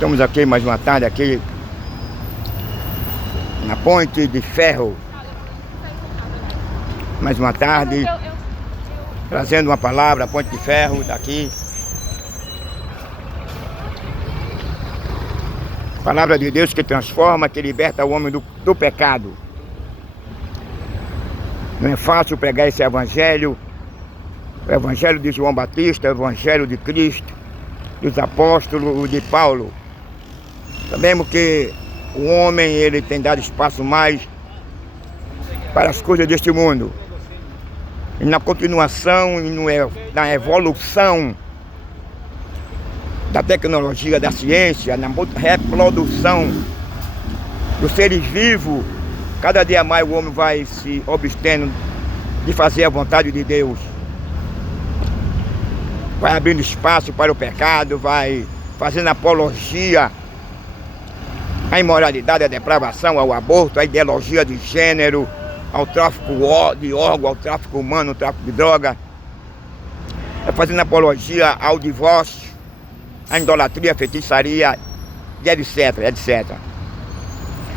Estamos aqui mais uma tarde aqui na Ponte de Ferro. Mais uma tarde trazendo uma palavra, Ponte de Ferro daqui. Palavra de Deus que transforma, que liberta o homem do pecado. Não é fácil pregar esse evangelho, o evangelho de João Batista, o evangelho de Cristo, dos apóstolos, de Paulo. Sabemos que o homem, ele tem dado espaço mais para as coisas deste mundo. E na continuação e na evolução da tecnologia, da ciência, na reprodução dos seres vivos, cada dia mais o homem vai se abstendo de fazer a vontade de Deus. Vai abrindo espaço para o pecado, vai fazendo apologia à imoralidade, à depravação, ao aborto, à ideologia de gênero, ao tráfico de órgão, ao tráfico humano, ao tráfico de droga. Vai fazendo apologia ao divórcio, à idolatria, à feitiçaria, etc, etc.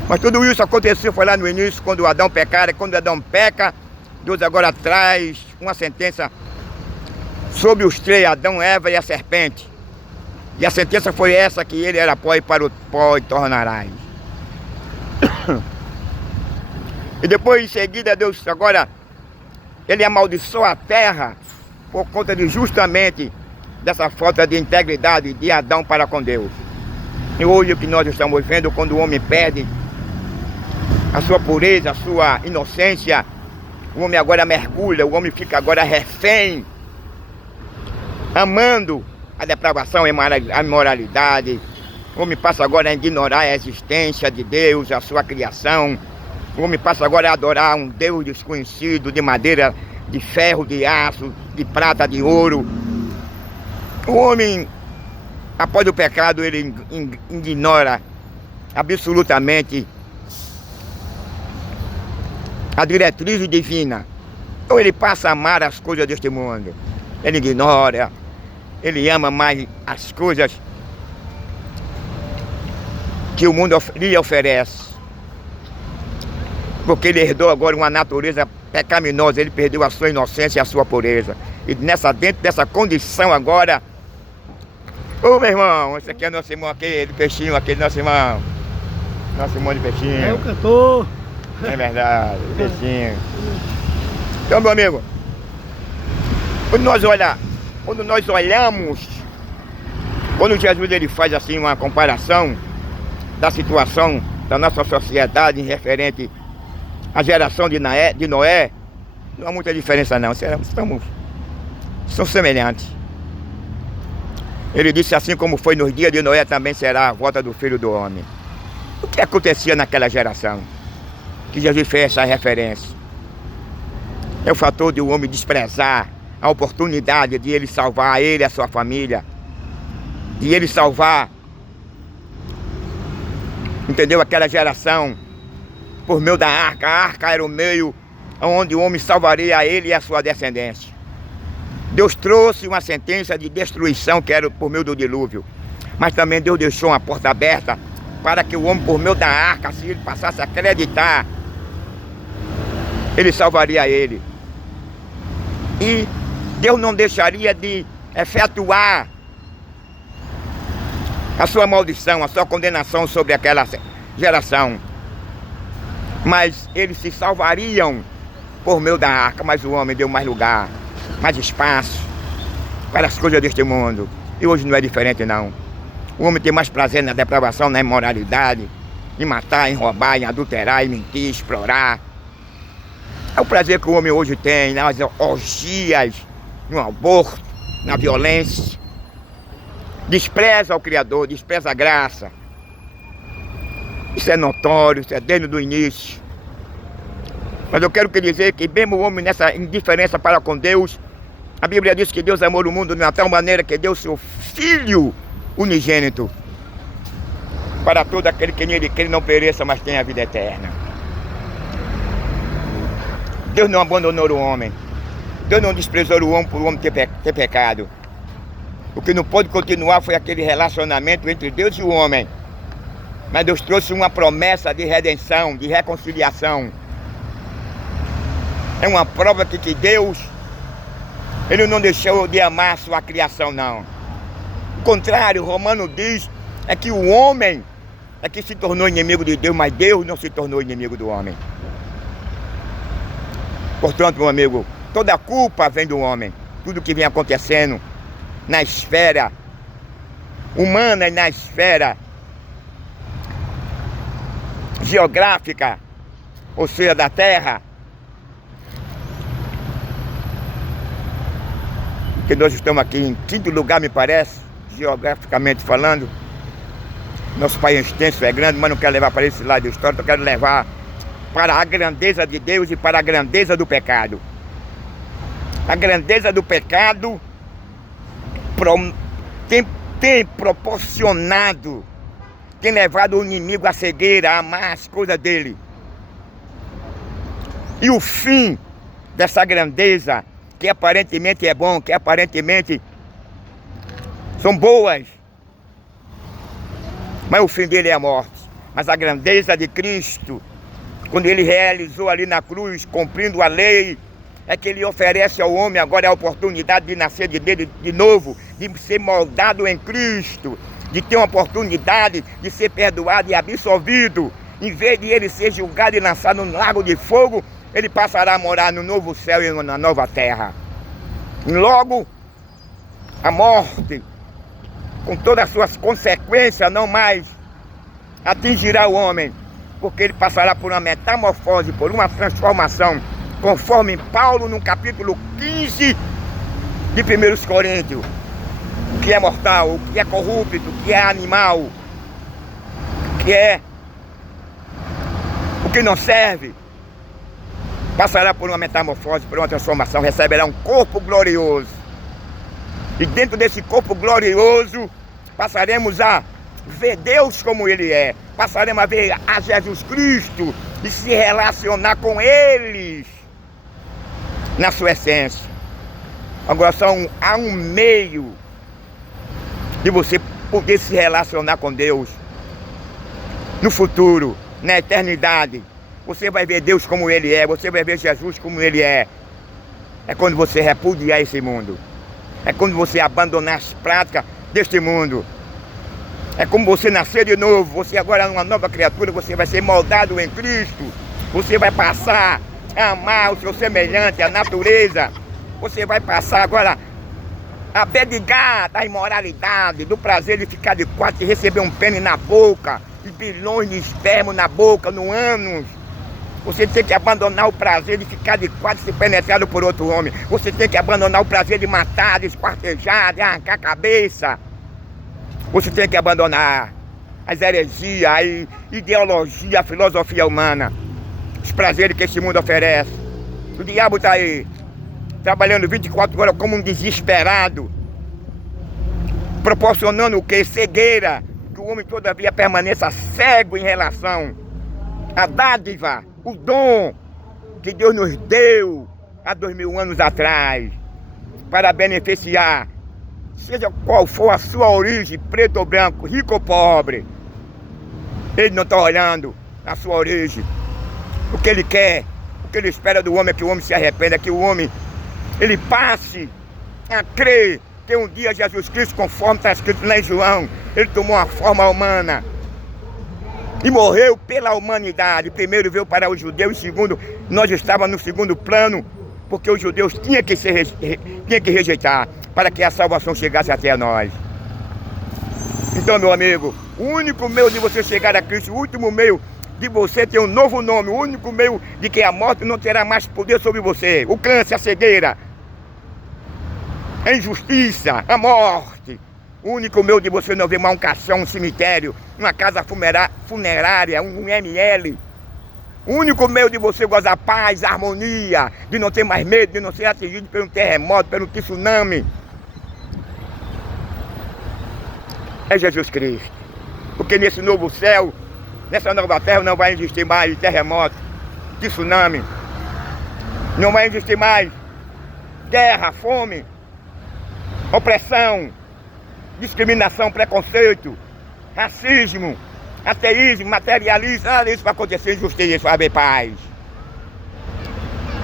Mas tudo isso aconteceu, foi lá no início, quando Adão pecara. E quando Adão peca, Deus agora traz uma sentença sobre os três, Adão, Eva e a serpente. E a sentença foi essa, que ele era pó e para o pó tornarás. E depois, em seguida, Deus agora, ele amaldiçoou a terra por conta de justamente dessa falta de integridade de Adão para com Deus. E hoje o que nós estamos vendo, quando o homem perde a sua pureza, a sua inocência, o homem agora mergulha, o homem fica agora refém, amando a depravação, a imoralidade. O homem passa agora a ignorar a existência de Deus, a sua criação. O homem passa agora a adorar um Deus desconhecido, de madeira, de ferro, de aço, de prata, de ouro. O homem, após o pecado, ele ignora absolutamente a diretriz divina. Então ele passa a amar as coisas deste mundo. Ele ignora, ele ama mais as coisas que o mundo lhe oferece. Porque ele herdou agora uma natureza pecaminosa, ele perdeu a sua inocência e a sua pureza. E dentro dessa condição agora... Ô meu irmão, esse aqui é nosso irmão, aquele peixinho, aquele nosso irmão. Nosso irmão de peixinho. É o cantor. É verdade, peixinho. Então, meu amigo, quando nós olhamos, quando Jesus ele faz assim uma comparação da situação da nossa sociedade em referente à geração de Noé, não há muita diferença não, são semelhantes. Ele disse: assim como foi nos dias de Noé, também será a volta do Filho do Homem. O que acontecia naquela geração? Que Jesus fez essa referência. É o fator de o homem desprezar a oportunidade de ele salvar ele e a sua família. De ele salvar, entendeu? Aquela geração por meio da arca. A arca era o meio onde o homem salvaria ele e a sua descendência. Deus trouxe uma sentença de destruição que era por meio do dilúvio. Mas também Deus deixou uma porta aberta para que o homem, por meio da arca, se ele passasse a acreditar, ele salvaria ele. E Deus não deixaria de efetuar a sua maldição, a sua condenação sobre aquela geração. Mas eles se salvariam por meio da arca, mas o homem deu mais lugar, mais espaço para as coisas deste mundo. E hoje não é diferente não. O homem tem mais prazer na depravação, na imoralidade, em matar, em roubar, em adulterar, em mentir, explorar. É o prazer que o homem hoje tem nas orgias, no aborto, na violência. Despreza o Criador, despreza a graça. Isso é notório, isso é desde o início. Mas eu quero dizer que mesmo o homem nessa indiferença para com Deus, a Bíblia diz que Deus amou o mundo de uma tal maneira que deu seu Filho unigênito para todo aquele que nele que ele não pereça, mas tenha a vida eterna. Deus não abandonou o homem. Deus não desprezou o homem por o homem ter pecado. O que não pôde continuar foi aquele relacionamento entre Deus e o homem. Mas Deus trouxe uma promessa de redenção, de reconciliação. É uma prova que Deus, Ele não deixou de amar a sua criação, não. O contrário, Romano diz, é que o homem é que se tornou inimigo de Deus, mas Deus não se tornou inimigo do homem. Portanto, meu amigo, toda a culpa vem do homem. Tudo que vem acontecendo na esfera humana e na esfera geográfica, ou seja, da terra, que nós estamos aqui em quinto lugar, me parece, geograficamente falando. Nosso país é extenso, é grande, mas não quero levar para esse lado da história, eu quero levar para a grandeza de Deus e para a grandeza do pecado. A grandeza do pecado tem proporcionado, tem levado o inimigo à cegueira, a amar as coisas dele. E o fim dessa grandeza, que aparentemente é bom, que aparentemente são boas, mas o fim dele é a morte. Mas a grandeza de Cristo, quando ele realizou ali na cruz, cumprindo a lei, é que ele oferece ao homem agora a oportunidade de nascer de novo, de ser moldado em Cristo, de ter uma oportunidade de ser perdoado e absolvido. Em vez de ele ser julgado e lançado no lago de fogo, ele passará a morar no novo céu e na nova terra. E logo, a morte, com todas as suas consequências, não mais atingirá o homem, porque ele passará por uma metamorfose, por uma transformação, conforme Paulo no capítulo 15 de 1 Coríntios. O que é mortal, o que é corrupto, o que é animal, o que é o que não serve, passará por uma metamorfose, por uma transformação, receberá um corpo glorioso. E dentro desse corpo glorioso, passaremos a ver Deus como Ele é. Passaremos a ver a Jesus Cristo e se relacionar com eles na sua essência. Agora há um meio de você poder se relacionar com Deus no futuro, na eternidade. Você vai ver Deus como Ele é, você vai ver Jesus como Ele é. É quando você repudiar esse mundo. É quando você abandonar as práticas deste mundo. É como você nascer de novo. Você agora é uma nova criatura, você vai ser moldado em Cristo. Você vai passar a amar o seu semelhante, a natureza. Você vai passar agora a abdicar da imoralidade, do prazer de ficar de quatro e receber um pênis na boca, e bilhões de esperma na boca, no ânus. Você tem que abandonar o prazer de ficar de quatro e ser penetrado por outro homem. Você tem que abandonar o prazer de matar, de esquartejar, de arrancar a cabeça. Você tem que abandonar as heresias, a ideologia, a filosofia humana, os prazeres que esse mundo oferece. O diabo está aí, trabalhando 24 horas como um desesperado, proporcionando o quê? Cegueira, que o homem todavia permaneça cego em relação à dádiva, o dom que Deus nos deu há 2000 anos atrás, para beneficiar, seja qual for a sua origem, preto ou branco, rico ou pobre. Ele não está olhando a sua origem. O que ele quer, o que ele espera do homem é que o homem se arrependa, que o homem ele passe a crer que um dia Jesus Cristo, conforme está escrito lá em João, ele tomou uma forma humana e morreu pela humanidade. Primeiro veio para os judeus, e segundo, nós estávamos no segundo plano, porque os judeus tinham que rejeitar para que a salvação chegasse até nós. Então, meu amigo, o único meio de você chegar a Cristo, o último meio de você ter um novo nome, o único meio de que a morte não terá mais poder sobre você, o câncer, a cegueira, a injustiça, a morte. O único meio de você não ver mais um caixão, um cemitério, uma casa funerária, um ML. O único meio de você gozar paz, harmonia, de não ter mais medo, de não ser atingido pelo terremoto, pelo tsunami, é Jesus Cristo. Porque nesse novo céu, nessa nova terra, não vai existir mais terremoto, tsunami. Não vai existir mais guerra, fome, opressão, discriminação, preconceito, racismo, ateísmo, materialismo, nada disso vai acontecer, injustiça, vai haver paz.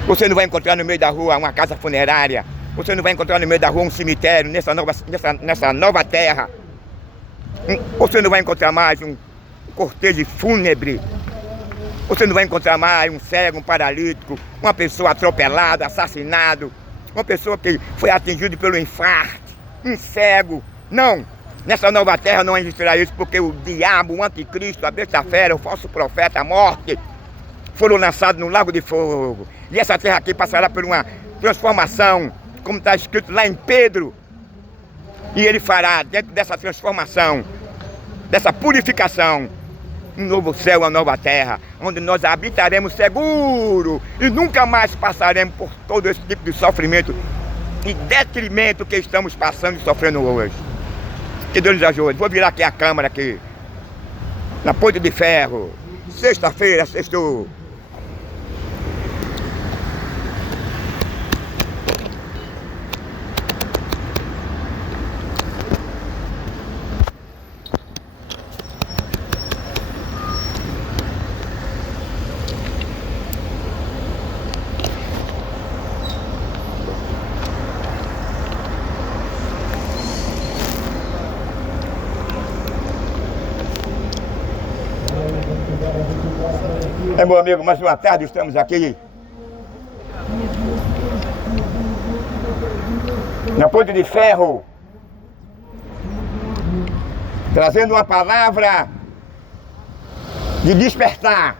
Você não vai encontrar no meio da rua uma casa funerária, você não vai encontrar no meio da rua um cemitério nessa nova terra. Você não vai encontrar mais um cortejo fúnebre. Você não vai encontrar mais um cego, um paralítico, uma pessoa atropelada, assassinado, uma pessoa que foi atingida pelo infarto, um cego. Não, nessa nova terra não existirá isso, porque o diabo, o anticristo, a besta-fera, o falso profeta, a morte, foram lançados no lago de fogo. E essa terra aqui passará por uma transformação, como está escrito lá em Pedro. E ele fará, dentro dessa transformação, dessa purificação, um novo céu, uma nova terra, onde nós habitaremos seguro e nunca mais passaremos por todo esse tipo de sofrimento e detrimento que estamos passando e sofrendo hoje. Que Deus nos ajude. Vou virar aqui a câmera aqui, na Ponte de Ferro, sexta-feira, sextou. Meu amigo, mais uma tarde estamos aqui na Ponte de Ferro, trazendo uma palavra de despertar,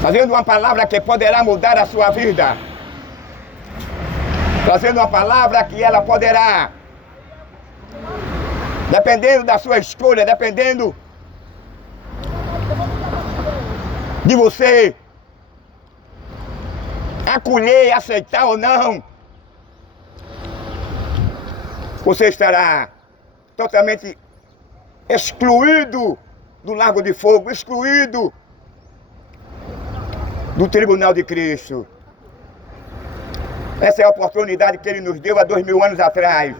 trazendo uma palavra que poderá mudar a sua vida, trazendo uma palavra que ela poderá, dependendo da sua escolha, dependendo de você acolher, aceitar ou não, você estará totalmente excluído do lago de fogo, excluído do tribunal de Cristo. Essa é a oportunidade que Ele nos deu há 2000 anos atrás.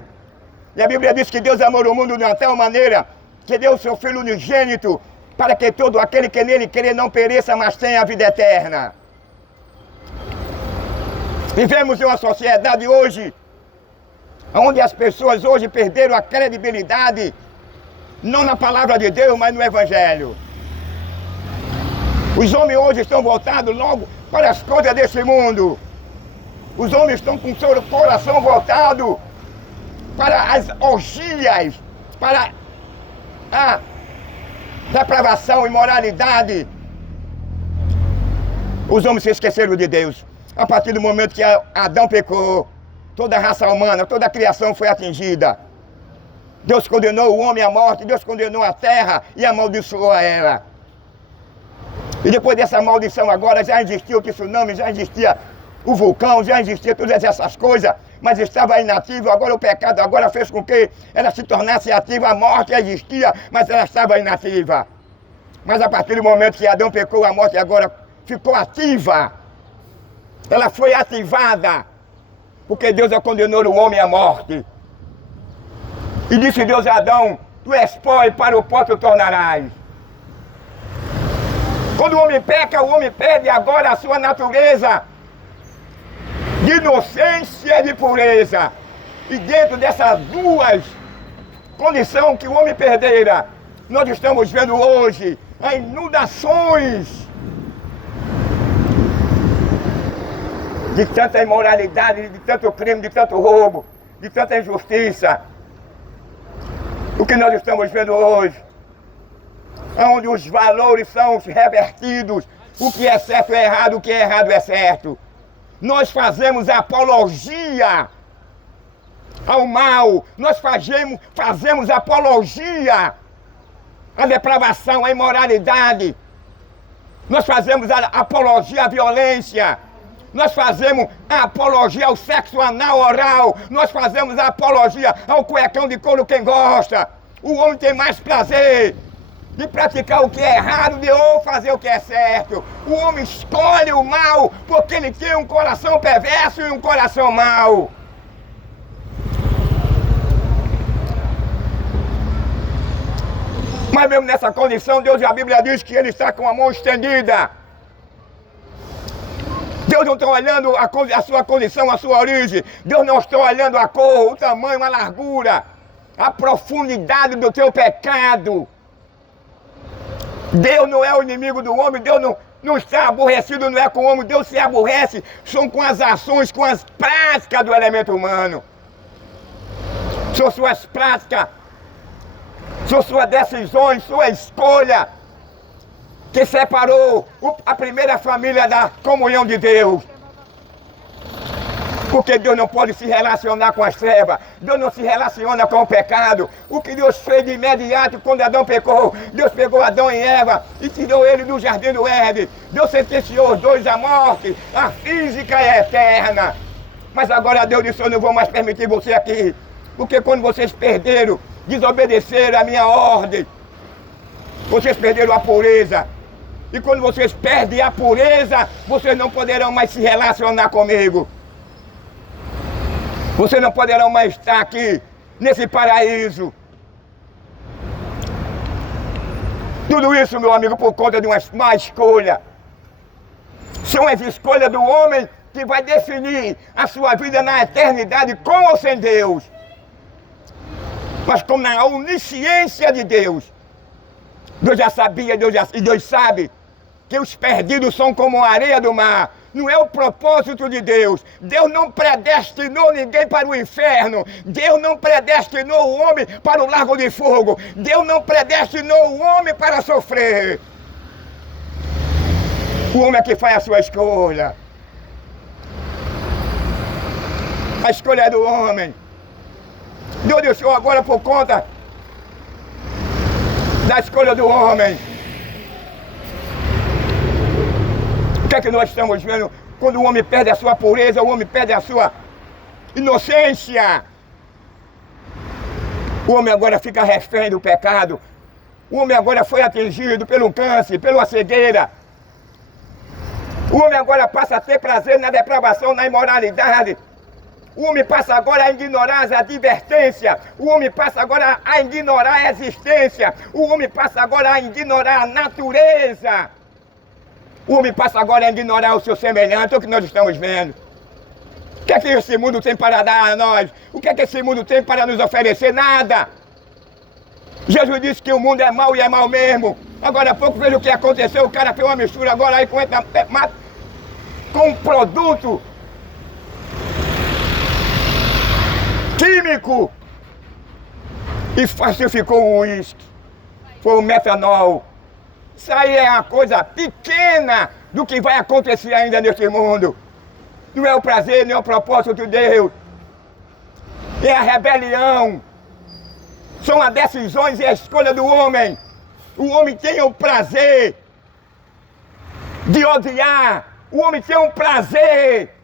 E a Bíblia diz que Deus amou o mundo de uma tal maneira que deu o seu Filho unigênito para que todo aquele que nele crê não pereça, mas tenha a vida eterna. Vivemos em uma sociedade hoje, onde as pessoas hoje perderam a credibilidade, não na palavra de Deus, mas no Evangelho. Os homens hoje estão voltados logo para as coisas desse mundo. Os homens estão com o seu coração voltado para as orgias, para a depravação, imoralidade. Os homens se esqueceram de Deus. A partir do momento que Adão pecou, toda a raça humana, toda a criação foi atingida. Deus condenou o homem à morte, Deus condenou a terra e amaldiçoou a ela. E depois dessa maldição agora já existia o tsunami, já existia o vulcão, já existia todas essas coisas, mas estava inativo. Agora o pecado agora fez com que ela se tornasse ativa. A morte existia, mas ela estava inativa. Mas a partir do momento que Adão pecou, a morte agora ficou ativa. Ela foi ativada, porque Deus condenou o homem à morte. E disse Deus a Adão: tu és pó e para o pó tu tornarás. Quando o homem peca, o homem perde agora a sua natureza de inocência e de pureza. E dentro dessas duas condições que o homem perdera, nós estamos vendo hoje as inundações de tanta imoralidade, de tanto crime, de tanto roubo, de tanta injustiça. O que nós estamos vendo hoje, onde os valores são revertidos, o que é certo é errado, o que é errado é certo. Nós fazemos apologia ao mal, nós fazemos apologia à depravação, à imoralidade, nós fazemos apologia à violência, nós fazemos apologia ao sexo anal oral, nós fazemos apologia ao cuecão de couro quem gosta. O homem tem mais prazer de praticar o que é errado, de ou fazer o que é certo. O homem escolhe o mal porque ele tem um coração perverso e um coração mau. Mas mesmo nessa condição, Deus, a Bíblia diz que ele está com a mão estendida. Deus não está olhando a sua condição, a sua origem. Deus não está olhando a cor, o tamanho, a largura, a profundidade do teu pecado. Deus não é o inimigo do homem, Deus não está aborrecido, não é com o homem. Deus se aborrece, são com as ações, com as práticas do elemento humano. São suas práticas, são suas decisões, sua escolha, que separou a primeira família da comunhão de Deus. Porque Deus não pode se relacionar com as trevas, Deus não se relaciona com o pecado. O que Deus fez de imediato quando Adão pecou, Deus pegou Adão e Eva e tirou ele do jardim do Éden. Deus sentenciou os dois à morte, a física é eterna. Mas agora Deus disse, eu não vou mais permitir você aqui, porque quando vocês perderam, desobedeceram a minha ordem, vocês perderam a pureza. E quando vocês perdem a pureza, vocês não poderão mais se relacionar comigo. Vocês não poderão mais estar aqui, nesse paraíso. Tudo isso, meu amigo, por conta de uma má escolha. São as escolhas do homem que vai definir a sua vida na eternidade, com ou sem Deus. Mas como na onisciência de Deus, Deus já sabia, e Deus sabe que os perdidos são como a areia do mar. Não é o propósito de Deus. Deus não predestinou ninguém para o inferno. Deus não predestinou o homem para o lago de fogo. Deus não predestinou o homem para sofrer. O homem é que faz a sua escolha. A escolha é do homem. Deus deixou agora por conta da escolha do homem. O que é que nós estamos vendo? Quando o homem perde a sua pureza, o homem perde a sua inocência. O homem agora fica refém do pecado. O homem agora foi atingido pelo câncer, pela cegueira. O homem agora passa a ter prazer na depravação, na imoralidade. O homem passa agora a ignorar as advertências. O homem passa agora a ignorar a existência. O homem passa agora a ignorar a natureza. O homem passa agora a ignorar o seu semelhante, é o que nós estamos vendo. O que é que esse mundo tem para dar a nós? O que é que esse mundo tem para nos oferecer? Nada. Jesus disse que o mundo é mau e é mau mesmo. Agora há pouco veja o que aconteceu, o cara fez uma mistura agora aí com um produto químico e falsificou o uísque. Foi o metanol. Isso aí é uma coisa pequena do que vai acontecer ainda neste mundo. Não é o prazer, nem é o propósito de Deus. É a rebelião. São as decisões e a escolha do homem. O homem tem o prazer de odiar. O homem tem um prazer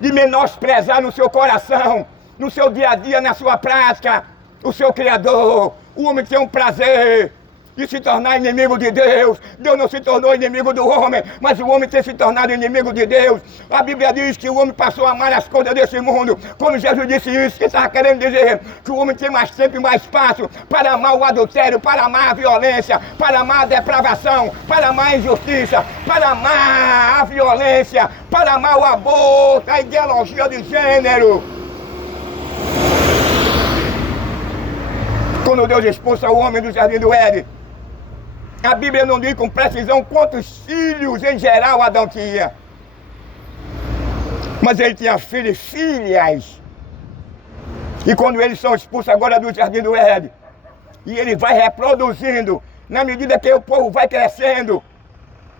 de menosprezar no seu coração, no seu dia a dia, na sua prática, o seu Criador. O homem tem um prazer de se tornar inimigo de Deus. Deus não se tornou inimigo do homem, mas o homem tem se tornado inimigo de Deus. A Bíblia diz que o homem passou a amar as coisas desse mundo. Quando Jesus disse isso, que estava querendo dizer que o homem tem mais tempo e mais espaço para amar o adultério, para amar a violência, para amar a depravação, para amar a injustiça, para amar a violência, para amar o aborto, a ideologia de gênero. Quando Deus expulsa o homem do jardim do Éden, a Bíblia não diz com precisão quantos filhos em geral Adão tinha. Mas ele tinha filhos e filhas. E quando eles são expulsos agora do jardim do Éden, e ele vai reproduzindo, na medida que o povo vai crescendo,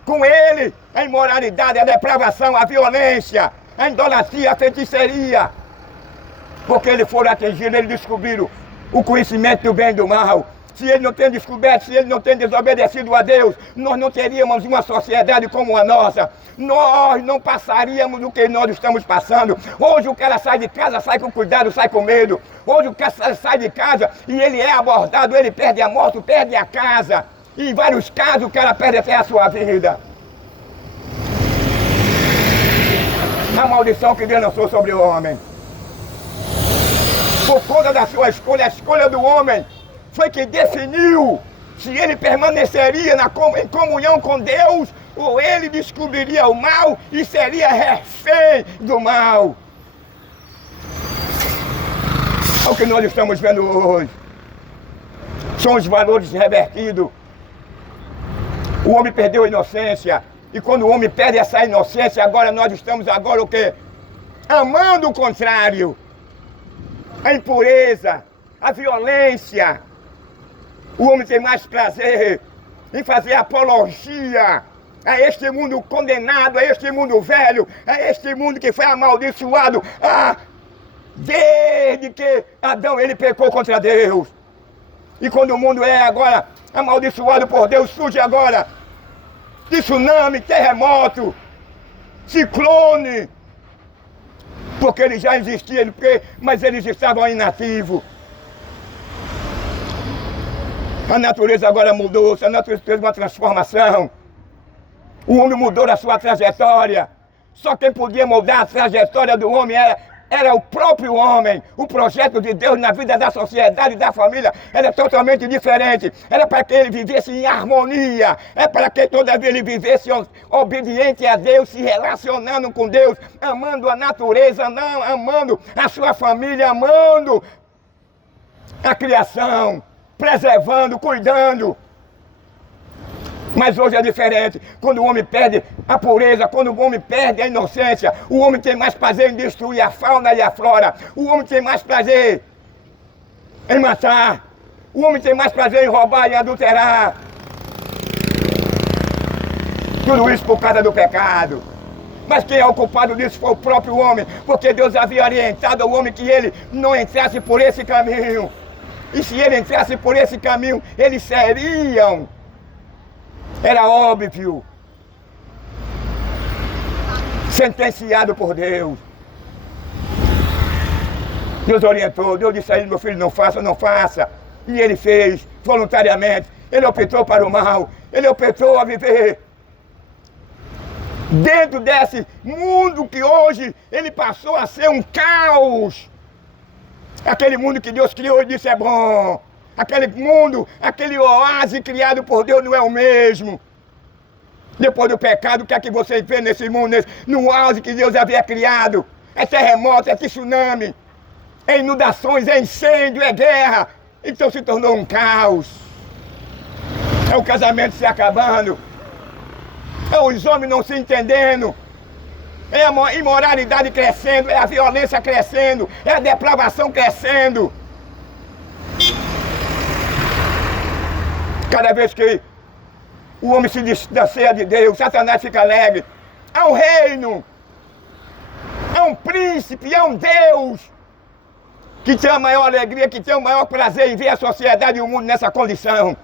com ele a imoralidade, a depravação, a violência, a idolatria, a feitiçaria. Porque eles foram atingidos, eles descobriram o conhecimento do bem e do mal. Se ele não tem descoberto, se ele não tem desobedecido a Deus, nós não teríamos uma sociedade como a nossa. Nós não passaríamos do que nós estamos passando. Hoje o cara sai de casa, sai com cuidado, sai com medo. Hoje o cara sai de casa e ele é abordado, ele perde a moto, perde a casa. E em vários casos o cara perde até a sua vida. A maldição que Deus lançou sobre o homem. Por conta da sua escolha, a escolha do homem foi que definiu se ele permaneceria em comunhão com Deus ou ele descobriria o mal e seria refém do mal. É o que nós estamos vendo hoje. São os valores revertidos. O homem perdeu a inocência. E quando o homem perde essa inocência, agora nós estamos o quê? Amando o contrário. A impureza, a violência. O homem tem mais prazer em fazer apologia a este mundo condenado, a este mundo velho, a este mundo que foi amaldiçoado desde que Adão ele pecou contra Deus. E quando o mundo é agora amaldiçoado por Deus, surge agora tsunami, terremoto, ciclone, porque eles já existiam, mas eles estavam inativos. A natureza agora mudou, a natureza fez uma transformação. O homem mudou a sua trajetória. Só quem podia mudar a trajetória do homem era o próprio homem. O projeto de Deus na vida da sociedade e da família era totalmente diferente. Era para que ele vivesse em harmonia. É para que todavia ele vivesse obediente a Deus, se relacionando com Deus, amando a natureza, não, amando a sua família, amando a criação, preservando, cuidando. Mas hoje é diferente. Quando o homem perde a pureza, quando o homem perde a inocência, o homem tem mais prazer em destruir a fauna e a flora. O homem tem mais prazer em matar. O homem tem mais prazer em roubar e adulterar. Tudo isso por causa do pecado. Mas quem é o culpado disso foi o próprio homem, porque Deus havia orientado ao homem que ele não entrasse por esse caminho. E se ele entrasse por esse caminho, eles seriam... Era óbvio, sentenciado por Deus. Deus orientou, Deus disse a ele, meu filho, não faça, não faça. E ele fez, voluntariamente. Ele optou para o mal, ele optou a viver dentro desse mundo que hoje ele passou a ser um caos. Aquele mundo que Deus criou e disse é bom. Aquele mundo, aquele oásis criado por Deus não é o mesmo. Depois do pecado, o que é que você vê nesse mundo, no oásis que Deus havia criado? É terremoto, é tsunami, é inundações, é incêndio, é guerra. Então se tornou um caos. É o casamento se acabando. É os homens não se entendendo. É a imoralidade crescendo, é a violência crescendo, é a depravação crescendo. Cada vez que o homem se distancia de Deus, Satanás fica alegre. É um reino, é um príncipe, é um Deus que tem a maior alegria, que tem o maior prazer em ver a sociedade e o mundo nessa condição.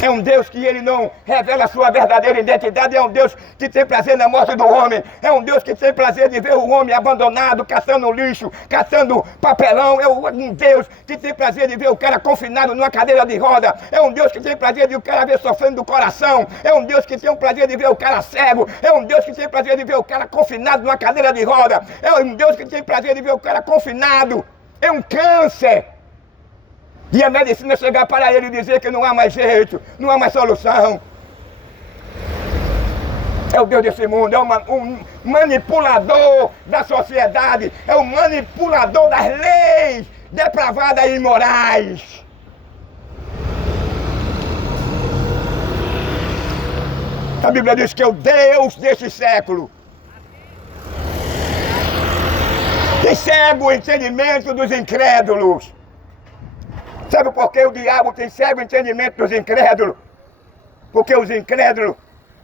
É um Deus que ele não revela a sua verdadeira identidade, é um Deus que tem prazer na morte do homem, é um Deus que tem prazer de ver o homem abandonado, caçando lixo, caçando papelão, é um Deus que tem prazer de ver o cara confinado numa cadeira de roda, é um Deus que tem prazer de ver o cara ver sofrendo do coração, é um Deus que tem o prazer de ver o cara cego, é um Deus que tem prazer de ver o cara confinado numa cadeira de roda, é um Deus que tem prazer de ver o cara confinado, é um câncer. E a medicina chegar para ele e dizer que não há mais jeito, não há mais solução. É o Deus desse mundo, é um manipulador da sociedade, é um manipulador das leis depravadas e imorais. A Bíblia diz que é o Deus deste século. E cega o entendimento dos incrédulos. Sabe por que o diabo tem cego entendimento dos incrédulos? Porque os incrédulos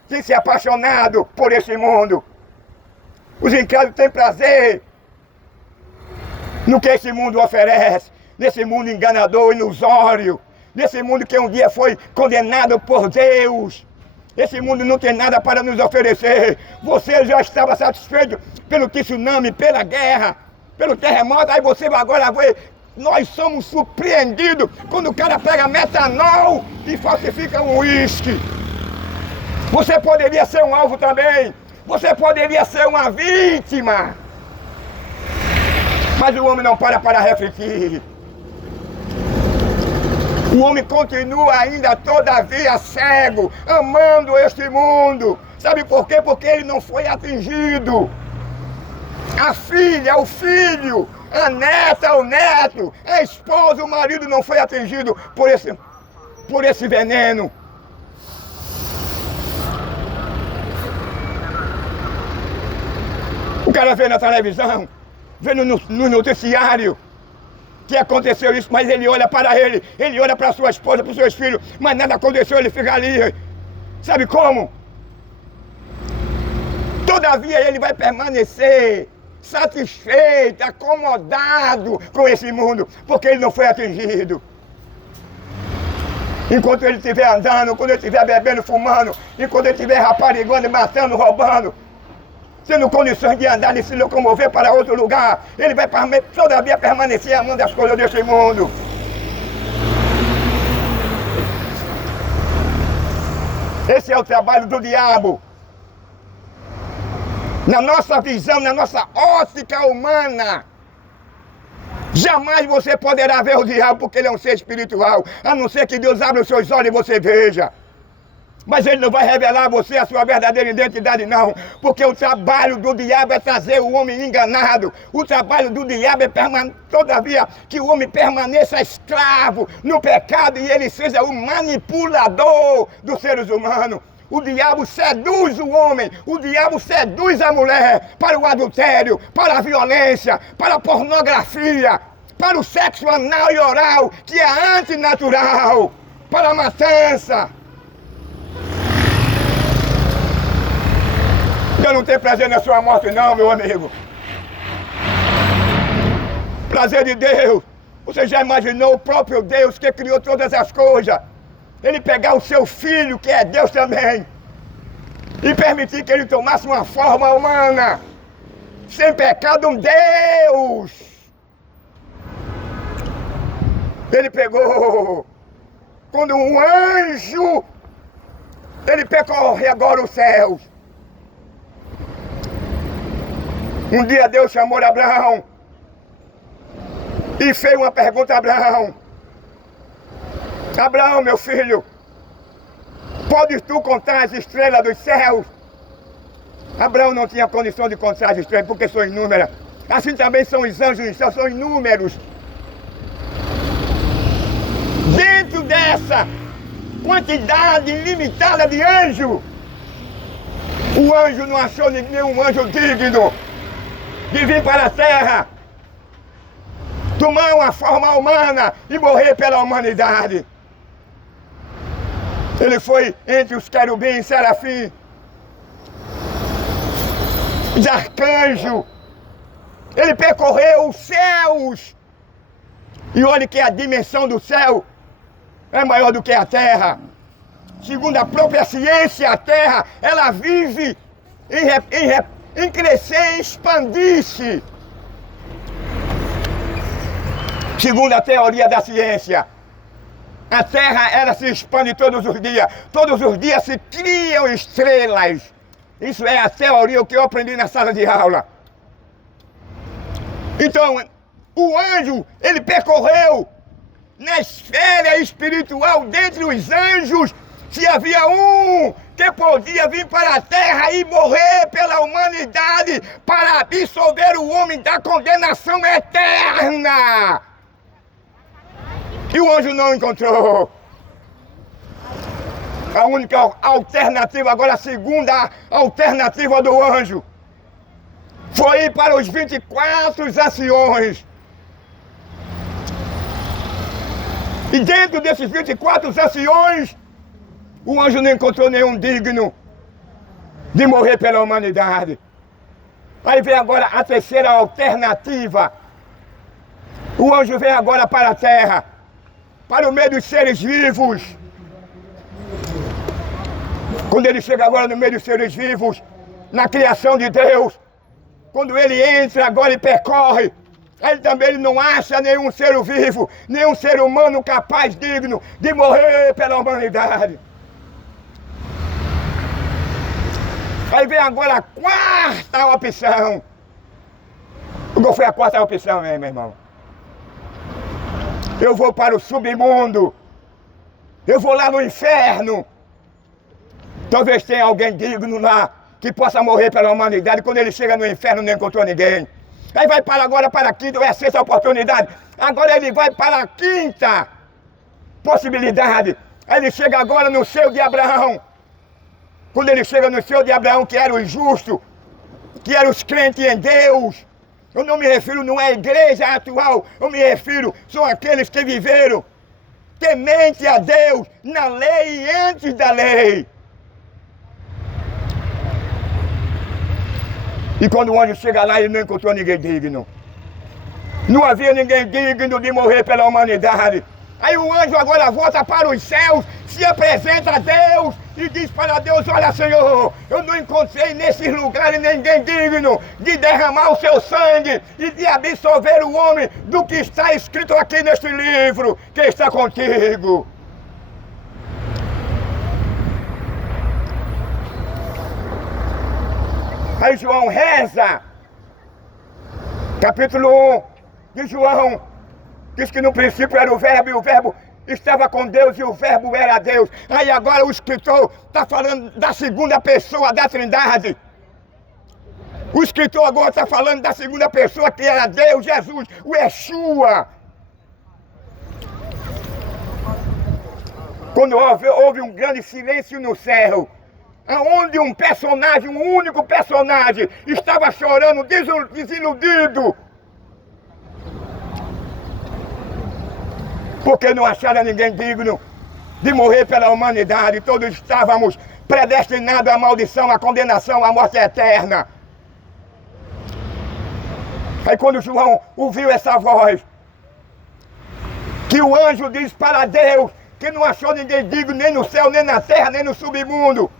têm se apaixonado por esse mundo. Os incrédulos têm prazer no que esse mundo oferece, nesse mundo enganador, ilusório, nesse mundo que um dia foi condenado por Deus. Esse mundo não tem nada para nos oferecer. Você já estava satisfeito pelo tsunami, pela guerra, pelo terremoto, aí você agora vai... Nós somos surpreendidos quando o cara pega metanol e falsifica um uísque. Você poderia ser um alvo também. Você poderia ser uma vítima. Mas o homem não para refletir. O homem continua ainda todavia cego, amando este mundo. Sabe por quê? Porque ele não foi atingido. A filha, o filho, a neta, o neto, a esposa, o marido não foi atingido por esse veneno. O cara vê na televisão, vê no noticiário que aconteceu isso, mas ele olha para ele olha para sua esposa, para os seus filhos, mas nada aconteceu, ele fica ali. Sabe como? Todavia ele vai permanecer satisfeito, acomodado com esse mundo, porque ele não foi atingido. Enquanto ele estiver andando, quando ele estiver bebendo, fumando, enquanto ele estiver raparigando, matando, roubando, tendo condições de andar e se locomover para outro lugar, ele vai todavia permanecer amando as coisas deste mundo. Esse é o trabalho do diabo. Na nossa visão, na nossa ótica humana, jamais você poderá ver o diabo, porque ele é um ser espiritual, a não ser que Deus abra os seus olhos e você veja. Mas ele não vai revelar a você a sua verdadeira identidade, não. Porque o trabalho do diabo é trazer o homem enganado. O trabalho do diabo é todavia que o homem permaneça escravo no pecado e ele seja o manipulador dos seres humanos. O diabo seduz o homem, o diabo seduz a mulher para o adultério, para a violência, para a pornografia, para o sexo anal e oral, que é antinatural, para a matança. Deus não tem prazer na sua morte não, meu amigo. Prazer de Deus. Você já imaginou o próprio Deus que criou todas as coisas? Ele pegar o seu filho, que é Deus também, e permitir que ele tomasse uma forma humana, sem pecado, um Deus. Ele pegou, quando um anjo, ele percorre agora os céus. Um dia Deus chamou Abraão e fez uma pergunta a Abraão. Abraão, meu filho, podes tu contar as estrelas dos céus? Abraão não tinha condição de contar as estrelas porque são inúmeras. Assim também são os anjos dos céus, são inúmeros. Dentro dessa quantidade ilimitada de anjos, o anjo não achou nenhum anjo digno de vir para a terra, tomar uma forma humana e morrer pela humanidade. Ele foi entre os querubins, serafim, os arcanjos. Ele percorreu os céus. E olhe que a dimensão do céu é maior do que a terra. Segundo a própria ciência, a terra, ela vive em crescer e expandir-se. Segundo a teoria da ciência, a Terra, ela se expande todos os dias. Todos os dias se criam estrelas. Isso é a teoria que eu aprendi na sala de aula. Então, o anjo, ele percorreu na esfera espiritual, dentre os anjos, se havia um que podia vir para a terra e morrer pela humanidade para absolver o homem da condenação eterna. E o anjo não encontrou. A única alternativa, agora a segunda alternativa do anjo, foi ir para os 24 anciões. E dentro desses 24 anciões, o anjo não encontrou nenhum digno de morrer pela humanidade. Aí vem agora a terceira alternativa. O anjo vem agora para a terra, para o meio dos seres vivos. Quando ele chega agora no meio dos seres vivos, na criação de Deus, quando ele entra agora e percorre, ele também não acha nenhum ser vivo, nenhum ser humano capaz, digno de morrer pela humanidade. Aí vem agora a quarta opção. Qual foi a quarta opção, hein, meu irmão? Eu vou para o submundo. Eu vou lá no inferno. Talvez tenha alguém digno lá que possa morrer pela humanidade. Quando ele chega no inferno não encontrou ninguém. Aí vai para agora para a quinta, ou é a sexta oportunidade. Agora ele vai para a quinta possibilidade. Aí ele chega agora no seio de Abraão. Quando ele chega no seio de Abraão, que era o justo, que eram os crentes em Deus. Eu não me refiro, não é a igreja atual, eu me refiro, são aqueles que viveram temente a Deus na lei e antes da lei. E quando o anjo chega lá, ele não encontrou ninguém digno. Não havia ninguém digno de morrer pela humanidade. Aí o anjo agora volta para os céus, se apresenta a Deus e diz para Deus: olha, Senhor, eu não encontrei nesses lugares ninguém digno de derramar o seu sangue e de absolver o homem do que está escrito aqui neste livro que está contigo. Aí João reza, capítulo 1 de João, diz que no princípio era o verbo e o verbo estava com Deus e o verbo era Deus. Aí agora o escritor está falando da segunda pessoa da Trindade. O escritor agora está falando da segunda pessoa que era Deus, Jesus, o Yeshua. Quando houve um grande silêncio no céu, aonde um personagem, um único personagem, estava chorando, desiludido, porque não acharam ninguém digno de morrer pela humanidade. Todos estávamos predestinados à maldição, à condenação, à morte eterna. Aí quando João ouviu essa voz, que o anjo diz para Deus que não achou ninguém digno nem no céu, nem na terra, nem no submundo.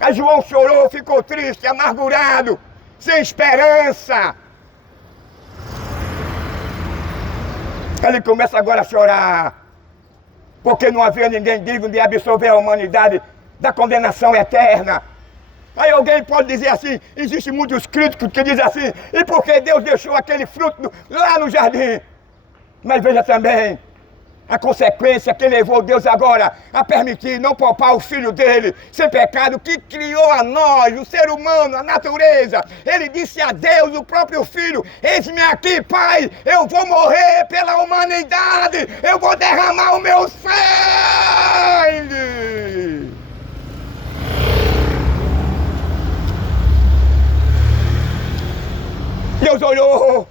Aí João chorou, ficou triste, amargurado, sem esperança. Ele começa agora a chorar, porque não havia ninguém digno de absolver a humanidade da condenação eterna. Aí alguém pode dizer assim, existem muitos críticos que dizem assim, e por que Deus deixou aquele fruto lá no jardim? Mas veja também a consequência que levou Deus agora a permitir não poupar o Filho dele, sem pecado, que criou a nós, o ser humano, a natureza. Ele disse a Deus, o próprio Filho: eis-me aqui, Pai, eu vou morrer pela humanidade, eu vou derramar o meu sangue. Deus olhou.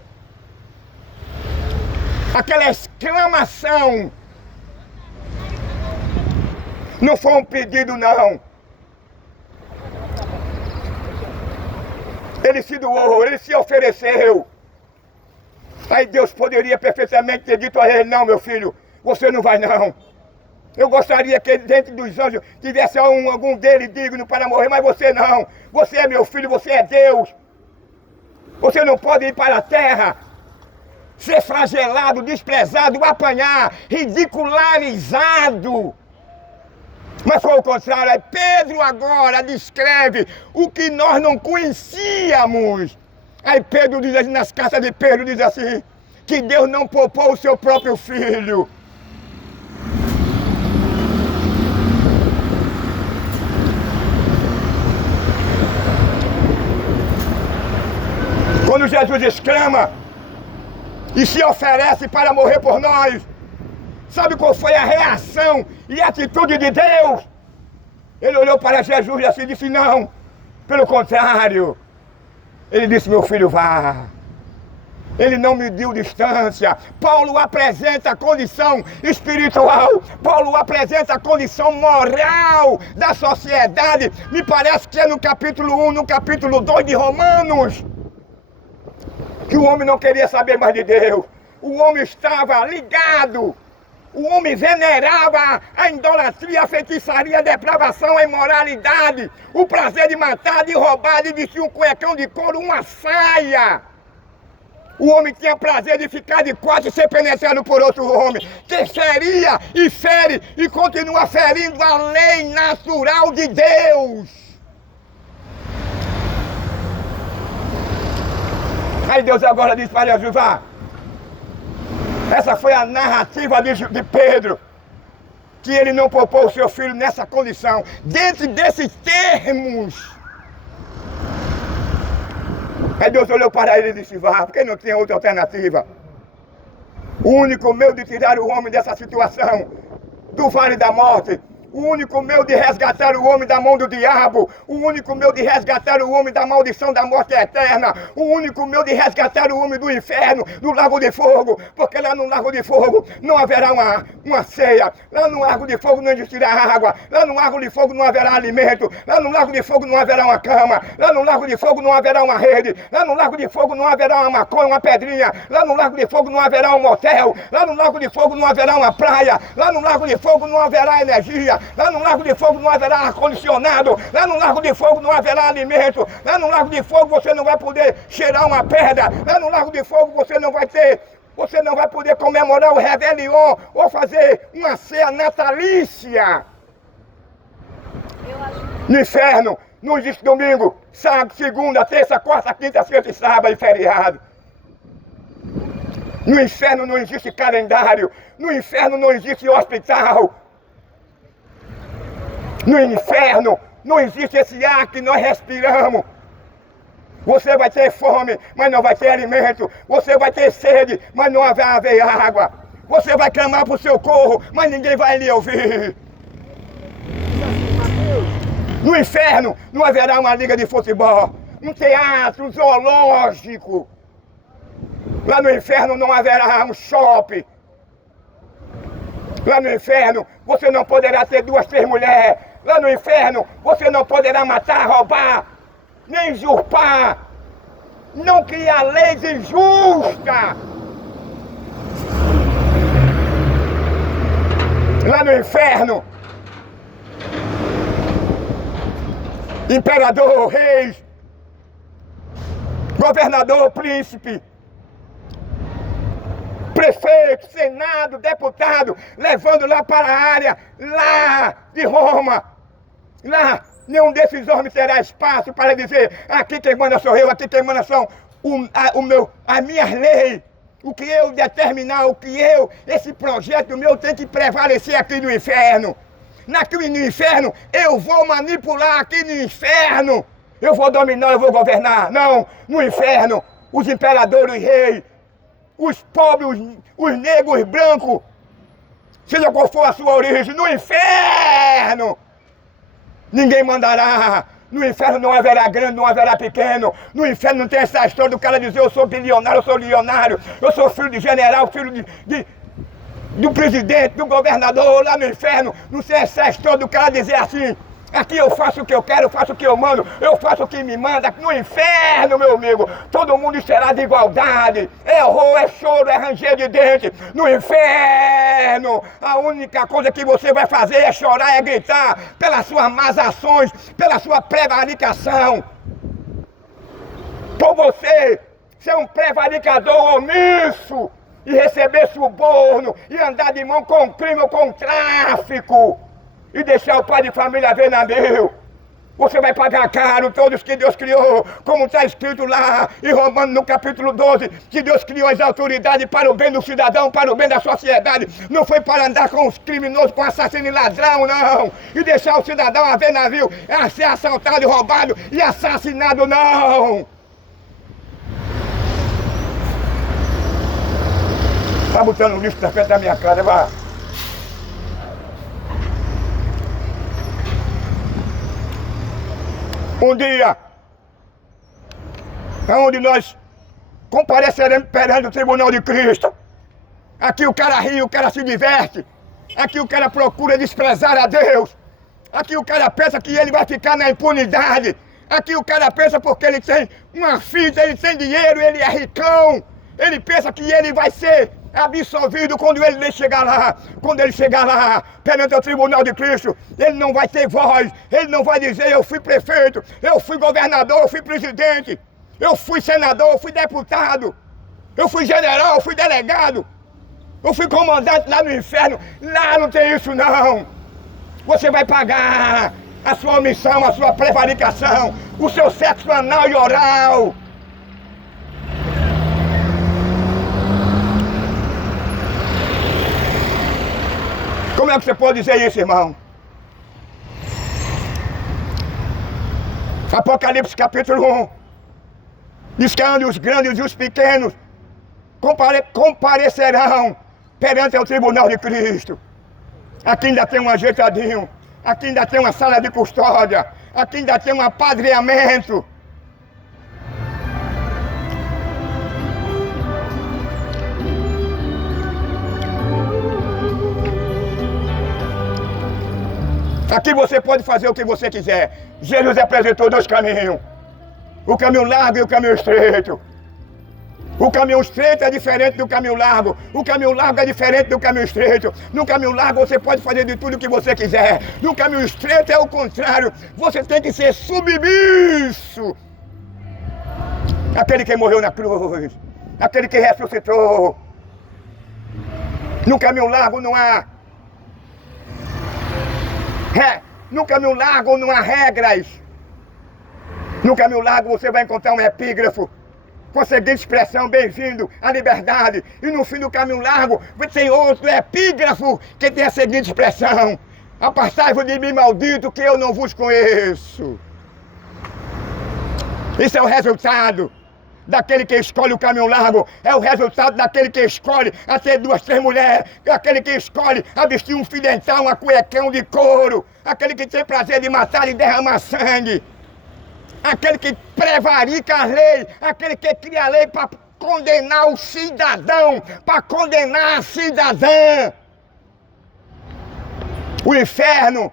Aquela exclamação não foi um pedido, não. Ele se doou, ele se ofereceu. Aí Deus poderia perfeitamente ter dito a ele: não, meu filho, você não vai não. Eu gostaria que dentro dos anjos tivesse algum deles digno para morrer, mas você não. Você é meu filho, você é Deus. Você não pode ir para a terra, ser flagelado, desprezado, apanhar, ridicularizado. Mas foi o contrário. Aí Pedro agora descreve o que nós não conhecíamos. Aí Pedro diz assim, nas cartas de Pedro, diz assim, que Deus não poupou o seu próprio filho. Quando Jesus exclama e se oferece para morrer por nós, sabe qual foi a reação e a atitude de Deus? Ele olhou para Jesus e assim disse: não, pelo contrário. Ele disse: meu filho, vá. Ele não mediu distância. Paulo apresenta a condição espiritual, Paulo apresenta a condição moral da sociedade. Me parece que é no capítulo 1, no capítulo 2 de Romanos, que o homem não queria saber mais de Deus. O homem estava ligado. O homem venerava a idolatria, a feitiçaria, a depravação, a imoralidade, o prazer de matar, de roubar, de vestir um cuecão de couro, uma saia. O homem tinha prazer de ficar de quatro e ser penetrado por outro homem, que feria e fere e continua ferindo a lei natural de Deus. Aí Deus agora diz para Jesus, vá. Essa foi a narrativa de Pedro, que ele não poupou o seu filho nessa condição, dentro desses termos. Aí Deus olhou para ele e disse, vá, porque não tinha outra alternativa. O único meio de tirar o homem dessa situação, do vale da morte, o único meio de resgatar o homem da mão do diabo, o único meio de resgatar o homem da maldição da morte eterna, o único meio de resgatar o homem do inferno, do lago de fogo, porque lá no lago de fogo não haverá uma ceia, lá no lago de fogo não existirá água, lá no lago de fogo não haverá alimento, lá no lago de fogo não haverá uma cama, lá no lago de fogo não haverá uma rede, lá no lago de fogo não haverá uma maconha, uma pedrinha, lá no lago de fogo não haverá um motel, lá no lago de fogo não haverá uma praia, lá no lago de fogo não haverá energia, lá no lago de fogo não haverá ar-condicionado, lá no lago de fogo não haverá alimento, lá no lago de fogo você não vai poder cheirar uma pedra, lá no lago de fogo você não vai poder comemorar o Réveillon ou fazer uma ceia natalícia. No inferno não existe domingo, sábado, segunda, terça, quarta, quinta, sexta e sábado e feriado. No inferno não existe calendário, no inferno não existe hospital. No inferno não existe esse ar que nós respiramos. Você vai ter fome, mas não vai ter alimento. Você vai ter sede, mas não vai haver água. Você vai clamar por socorro, mas ninguém vai lhe ouvir. No inferno não haverá uma liga de futebol, um teatro, um zoológico. Lá no inferno não haverá um shopping. Lá no inferno você não poderá ter 2, 3 mulheres. Lá no inferno você não poderá matar, roubar, nem usurpar. Não criar leis injustas. Lá no inferno, imperador, reis, governador, príncipe, prefeito, senado, deputado, levando lá para a área, lá de Roma. Lá, nenhum desses homens terá espaço para dizer, aqui quem manda sou eu, aqui quem manda são as minhas leis. O que eu determinar, esse projeto meu tem que prevalecer aqui no inferno. Aqui no inferno, eu vou manipular aqui no inferno. Eu vou dominar, eu vou governar. Não, no inferno, os imperadores, os reis, os pobres, os negros, os brancos, seja qual for a sua origem, no inferno, ninguém mandará. No inferno não haverá grande, não haverá pequeno. No inferno não tem essa história do cara dizer eu sou bilionário, eu sou milionário, eu sou filho de general, filho do presidente, do governador. Lá no inferno não tem essa história do cara dizer assim, aqui eu faço o que eu quero, eu faço o que eu mando, eu faço o que me manda. No inferno, meu amigo, todo mundo será de igualdade. É horror, é choro, é ranger de dente. No inferno, a única coisa que você vai fazer é chorar, é gritar pelas suas más ações, pela sua prevaricação. Por você ser um prevaricador omisso e receber suborno e andar de mão com crime ou com tráfico. E deixar o pai de família ver navio. Você vai pagar caro todos que Deus criou, como está escrito lá em Romanos no capítulo 12, que Deus criou as autoridades para o bem do cidadão, para o bem da sociedade. Não foi para andar com os criminosos, com assassino e ladrão, não. E deixar o cidadão a ver navio, a ser assaltado e roubado e assassinado, não. Tá botando lixo na frente da minha casa, vai. Um dia, onde nós compareceremos perante o tribunal de Cristo. Aqui o cara ri, o cara se diverte. Aqui o cara procura desprezar a Deus. Aqui o cara pensa que ele vai ficar na impunidade. Aqui o cara pensa porque ele tem uma fita, ele tem dinheiro, ele é ricão. Ele pensa que ele vai ser absolvido quando ele chegar lá. Quando ele chegar lá perante o tribunal de Cristo, ele não vai ter voz. Ele não vai dizer eu fui prefeito, eu fui governador, eu fui presidente, eu fui senador, eu fui deputado, eu fui general, eu fui delegado, eu fui comandante lá no inferno. Lá não tem isso não. Você vai pagar a sua omissão, a sua prevaricação, o seu sexo anal e oral. Como é que você pode dizer isso, irmão? Apocalipse capítulo 1 diz que os grandes e os pequenos comparecerão perante o tribunal de Cristo. Aqui ainda tem um ajeitadinho, aqui ainda tem uma sala de custódia, aqui ainda tem um apadreamento. Aqui você pode fazer o que você quiser. Jesus apresentou dois caminhos. O caminho largo e o caminho estreito. O caminho estreito é diferente do caminho largo. O caminho largo é diferente do caminho estreito. No caminho largo você pode fazer de tudo o que você quiser. No caminho estreito é o contrário. Você tem que ser submisso. Aquele que morreu na cruz. Aquele que ressuscitou. No caminho largo não há no caminho largo não há regras. No caminho largo você vai encontrar um epígrafo com a seguinte expressão: bem-vindo à liberdade. E no fim do caminho largo tem outro epígrafo que tem a seguinte expressão: apartai-vos de mim, maldito, que eu não vos conheço. Isso é o resultado daquele que escolhe o caminho largo. É o resultado daquele que escolhe a ter 2, 3 mulheres. Aquele que escolhe a vestir um fio dental, um cuecão de couro. Aquele que tem prazer de matar e derramar sangue. Aquele que prevarica a lei. Aquele que cria a lei para condenar o cidadão, para condenar a cidadã. O inferno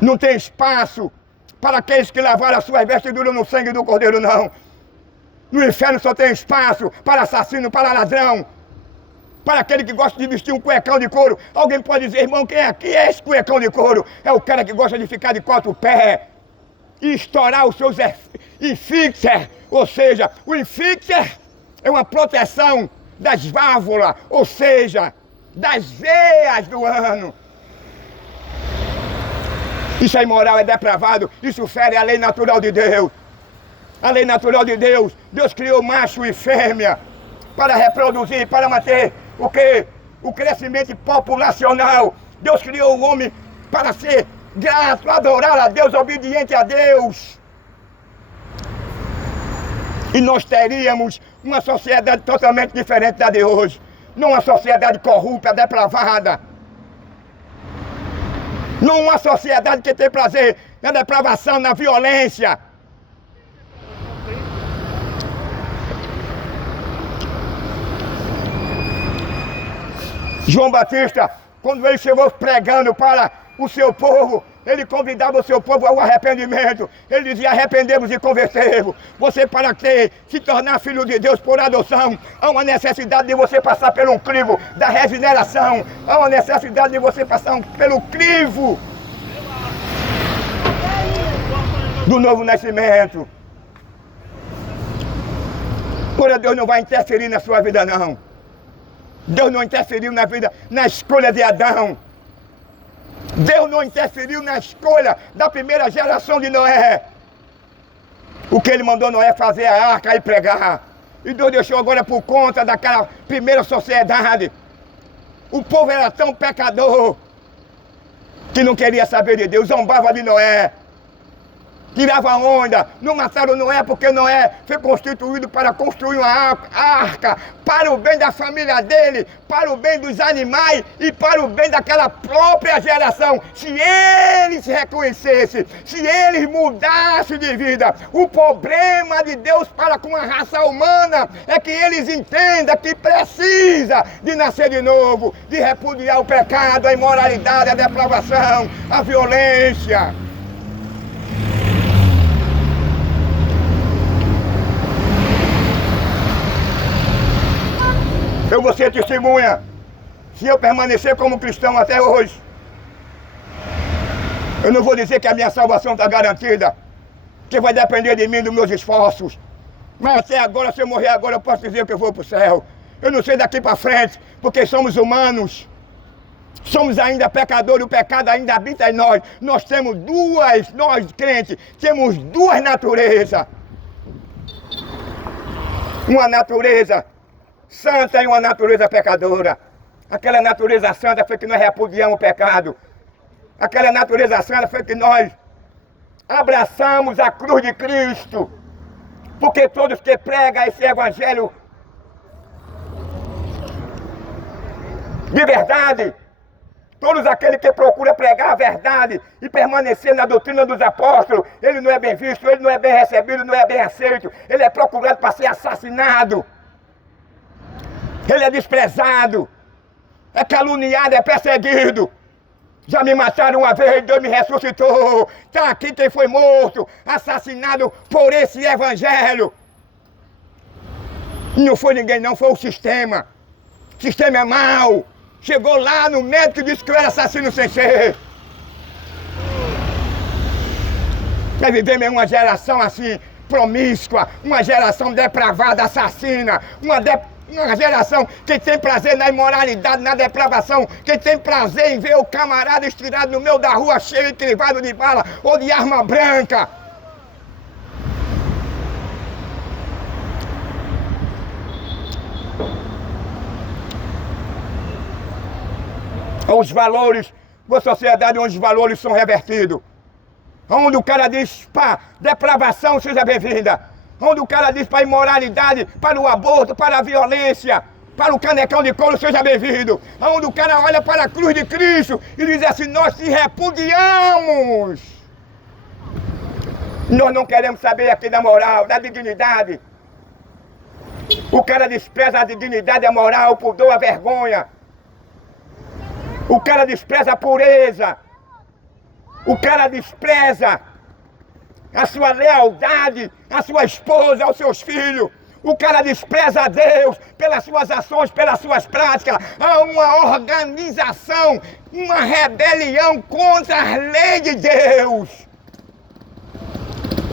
não tem espaço para aqueles que lavaram as suas vestiduras no sangue do Cordeiro, não. No inferno só tem espaço para assassino, para ladrão, para aquele que gosta de vestir um cuecão de couro. Alguém pode dizer: irmão, quem aqui é esse cuecão de couro? É o cara que gosta de ficar de 4 pés e estourar os seus infixer. Ou seja, o infixer é uma proteção das válvulas, ou seja, das veias do ano. Isso é imoral, é depravado, isso fere a lei natural de Deus. A lei natural de Deus. Deus criou macho e fêmea para reproduzir, para manter o quê? O crescimento populacional. Deus criou o homem para ser grato, adorar a Deus, obediente a Deus. E nós teríamos uma sociedade totalmente diferente da de hoje. Não uma sociedade corrupta, depravada. Não uma sociedade que tem prazer na depravação, na violência. João Batista, quando ele chegou pregando para o seu povo, ele convidava o seu povo ao arrependimento. Ele dizia: arrependemos e convertemos. Você, para se tornar filho de Deus por adoção, há uma necessidade de você passar pelo crivo da regeneração. Há uma necessidade de você passar pelo crivo do novo nascimento. Porém, Deus não vai interferir na sua vida, não. Deus não interferiu na vida, na escolha de Adão. Deus não interferiu na escolha da primeira geração de Noé. O que ele mandou Noé fazer é a arca e pregar. E Deus deixou agora por conta daquela primeira sociedade. O povo era tão pecador que não queria saber de Deus, zombava de Noé. Tirava onda, não mataram Noé porque Noé foi constituído para construir uma arca para o bem da família dele, para o bem dos animais e para o bem daquela própria geração. Se eles se reconhecessem, se eles mudassem de vida, o problema de Deus para com a raça humana é que eles entendam que precisa de nascer de novo, de repudiar o pecado, a imoralidade, a depravação, a violência. Eu vou ser testemunha, se eu permanecer como cristão até hoje. Eu não vou dizer que a minha salvação está garantida, que vai depender de mim, dos meus esforços. Mas até agora, se eu morrer agora, eu posso dizer que eu vou para o céu. Eu não sei daqui para frente, porque somos humanos. Somos ainda pecadores, o pecado ainda habita em nós. Nós temos nós crentes, temos 2 naturezas. Uma natureza santa e uma natureza pecadora. Aquela natureza santa foi que nós repudiamos o pecado. Aquela natureza santa foi que nós abraçamos a cruz de Cristo. Porque todos que pregam esse evangelho de verdade, todos aqueles que procuram pregar a verdade e permanecer na doutrina dos apóstolos, ele não é bem visto, ele não é bem recebido, não é bem aceito, ele é procurado para ser assassinado, ele é desprezado, é caluniado, é perseguido. Já me mataram uma vez, Deus me ressuscitou. Está aqui quem foi morto, assassinado por esse evangelho. Não foi ninguém não, foi o sistema. O sistema é mau. Chegou lá no médico e disse que eu era assassino sem ser. Nós vivemos em uma geração assim, promíscua, uma geração depravada, assassina, uma geração que tem prazer na imoralidade, na depravação, que tem prazer em ver o camarada estirado no meio da rua, cheio e crivado de bala ou de arma branca. Os valores, uma sociedade onde os valores são revertidos. Onde o cara diz, pá, depravação seja bem-vinda. Onde o cara diz para a imoralidade, para o aborto, para a violência, para o canecão de couro, seja bem-vindo. Onde o cara olha para a cruz de Cristo e diz assim, nós te repudiamos. Nós não queremos saber aqui da moral, da dignidade. O cara despreza a dignidade, a moral, o pudor, a vergonha. O cara despreza a pureza. O cara despreza a sua lealdade, a sua esposa, aos seus filhos. O cara despreza a Deus pelas suas ações, pelas suas práticas. Há uma organização, uma rebelião contra as leis de Deus.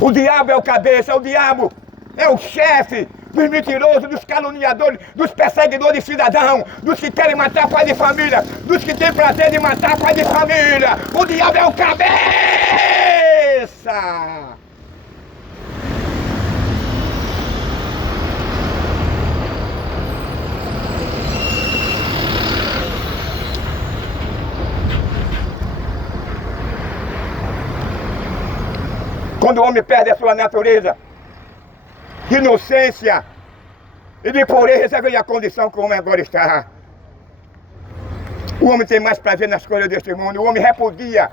O diabo é o cabeça, o diabo é o chefe dos mentirosos, dos caluniadores, dos perseguidores de cidadão, dos que querem matar pai de família, dos que têm prazer de matar pai de família. O diabo é o cabeça! Quando o homem perde a sua natureza, de inocência e de pureza, veja a condição que o homem agora está. O homem tem mais prazer nas coisas deste mundo, o homem repudia.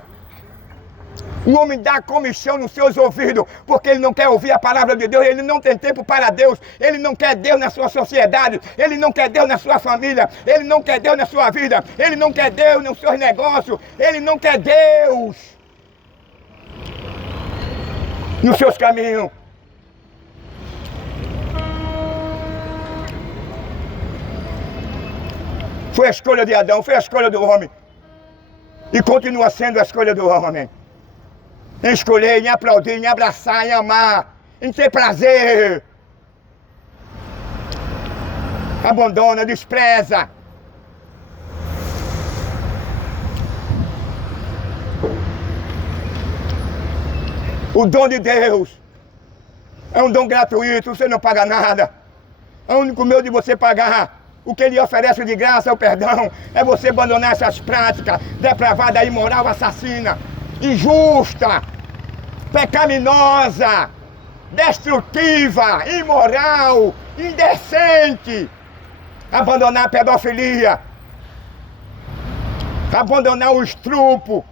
O homem dá comichão nos seus ouvidos, porque ele não quer ouvir a palavra de Deus, ele não tem tempo para Deus, ele não quer Deus na sua sociedade, ele não quer Deus na sua família, ele não quer Deus na sua vida, ele não quer Deus nos seus negócios, ele não quer Deus nos seus caminhos. Foi a escolha de Adão, foi a escolha do homem. E continua sendo a escolha do homem. Em escolher, em aplaudir, em abraçar, em amar, em ter prazer. Abandona, despreza. O dom de Deus é um dom gratuito, você não paga nada. É o único meio de você pagar. O que ele oferece de graça, o perdão, é você abandonar essas práticas depravada, imoral, assassina, injusta, pecaminosa, destrutiva, imoral, indecente. Abandonar a pedofilia, abandonar o estupro,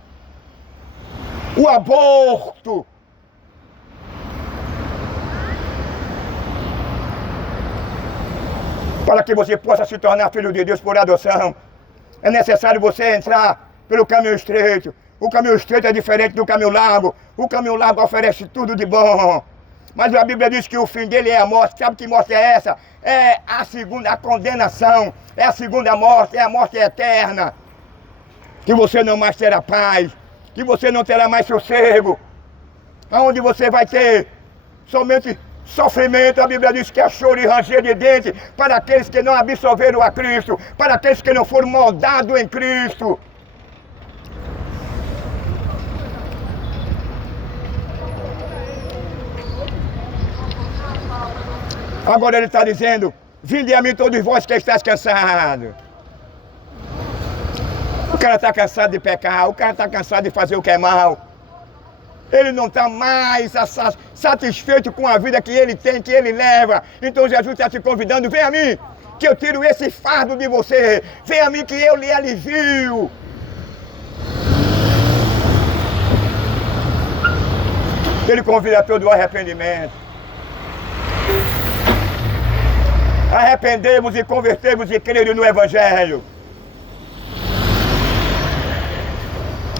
o aborto. Para que você possa se tornar filho de Deus por adoção, é necessário você entrar pelo caminho estreito. O caminho estreito é diferente do caminho largo. O caminho largo oferece tudo de bom. Mas a Bíblia diz que o fim dele é a morte. Sabe que morte é essa? É a segunda, a condenação. É a segunda morte, é a morte eterna. Que você não mais terá paz. Que você não terá mais sossego. Aonde você vai ter somente sofrimento. A Bíblia diz que é choro e ranger de dente para aqueles que não absorveram a Cristo, para aqueles que não foram moldados em Cristo. Agora ele está dizendo, vinde a mim todos vós que estáis cansados. O cara está cansado de pecar, o cara está cansado de fazer o que é mal. Ele não está mais satisfeito com a vida que ele tem, que ele leva. Então Jesus está te convidando, vem a mim, que eu tiro esse fardo de você. Vem a mim que eu lhe alivio. Ele convida a todo o arrependimento. Arrependemos e convertemos e cremos no Evangelho.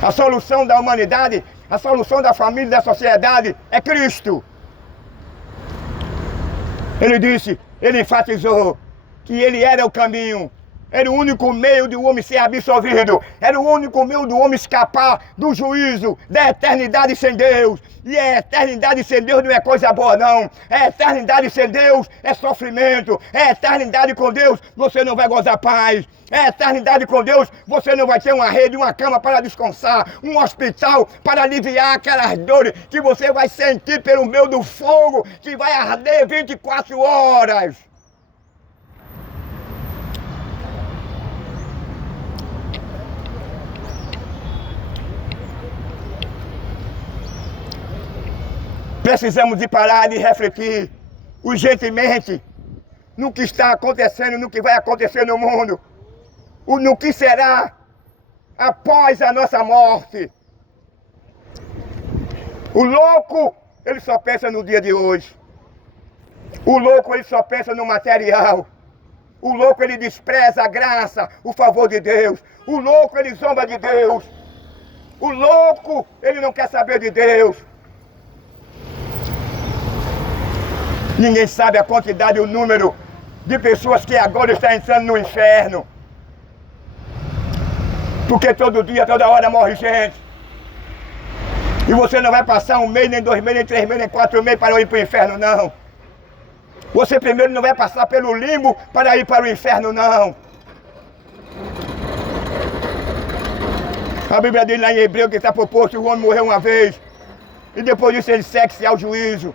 A solução da humanidade, a solução da família e da sociedade é Cristo. Ele disse, ele enfatizou que ele era o caminho. Era o único meio de o homem ser absolvido. Era o único meio do homem escapar do juízo, da eternidade sem Deus. E a eternidade sem Deus não é coisa boa, não. A eternidade sem Deus é sofrimento. A eternidade com Deus, você não vai gozar paz. A eternidade com Deus, você não vai ter uma rede, uma cama para descansar, um hospital para aliviar aquelas dores que você vai sentir pelo meio do fogo que vai arder 24 horas. Precisamos de parar e refletir urgentemente no que está acontecendo, no que vai acontecer no mundo, no que será após a nossa morte. O louco, ele só pensa no dia de hoje. O louco, ele só pensa no material. O louco, ele despreza a graça, o favor de Deus. O louco, ele zomba de Deus. O louco, ele não quer saber de Deus. Ninguém sabe a quantidade, o número de pessoas que agora estão entrando no inferno. Porque todo dia, toda hora morre gente. E você não vai passar 1 mês, nem 2 meses, nem 3 meses, nem 4 meses para ir para o inferno, não. Você primeiro não vai passar pelo limbo para ir para o inferno, não. A Bíblia diz lá em Hebreu que está proposto, o homem morreu uma vez. E depois disso ele segue-se ao juízo.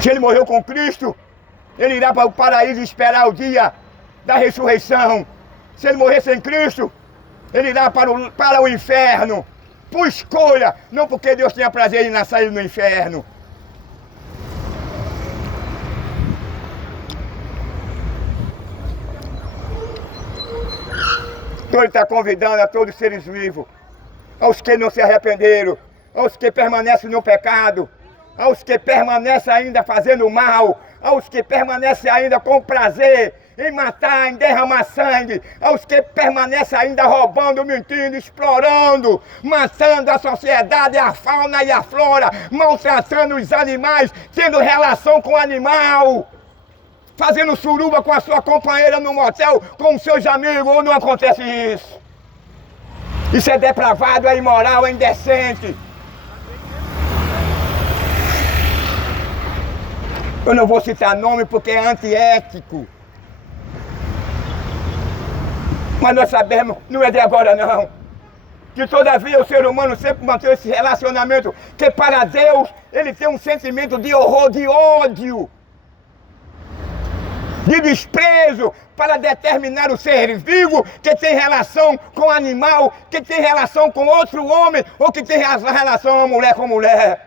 Se ele morreu com Cristo, ele irá para o paraíso esperar o dia da ressurreição. Se ele morrer sem Cristo, ele irá para o inferno. Por escolha, não porque Deus tenha prazer em nascer ele no inferno. Então ele está convidando a todos os seres vivos, aos que não se arrependeram, aos que permanecem no pecado, aos que permanecem ainda fazendo mal, aos que permanecem ainda com prazer em matar, em derramar sangue, aos que permanecem ainda roubando, mentindo, explorando, matando a sociedade, a fauna e a flora, maltratando os animais, tendo relação com o animal, fazendo suruba com a sua companheira no motel, com os seus amigos, ou não acontece isso? Isso é depravado, é imoral, é indecente. Eu não vou citar nome porque é antiético. Mas nós sabemos, não é de agora não, que todavia o ser humano sempre mantém esse relacionamento, que para Deus ele tem um sentimento de horror, de ódio, de desprezo para determinar o ser vivo que tem relação com animal, que tem relação com outro homem, ou que tem relação mulher com mulher.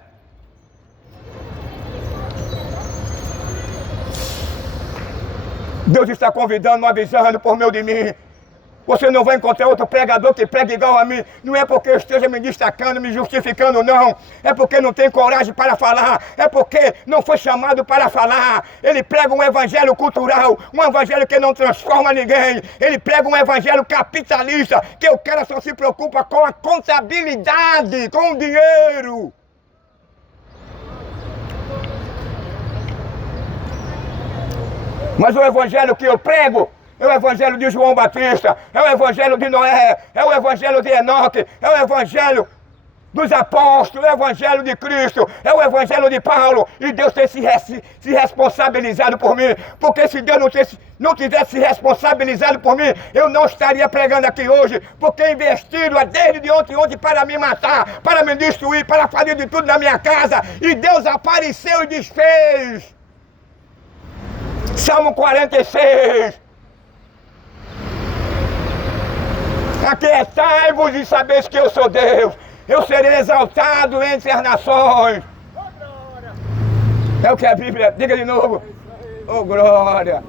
Deus está convidando, avisando por meio de mim. Você não vai encontrar outro pregador que pregue igual a mim. Não é porque eu esteja me destacando, me justificando, não. É porque não tem coragem para falar. É porque não foi chamado para falar. Ele prega um evangelho cultural, um evangelho que não transforma ninguém. Ele prega um evangelho capitalista, que o cara só se preocupa com a contabilidade, com o dinheiro. Mas o evangelho que eu prego é o evangelho de João Batista, é o evangelho de Noé, é o evangelho de Enoque, é o evangelho dos apóstolos, é o evangelho de Cristo, é o evangelho de Paulo. E Deus tem se responsabilizado por mim, porque se Deus não tivesse se responsabilizado por mim, eu não estaria pregando aqui hoje, porque investiram desde ontem para me matar, para me destruir, para fazer de tudo na minha casa, e Deus apareceu e desfez. Salmo 46. Aquietai-vos e sabeis que eu sou Deus. Eu serei exaltado entre as nações. É o que a Bíblia... Diga de novo. Oh, glória.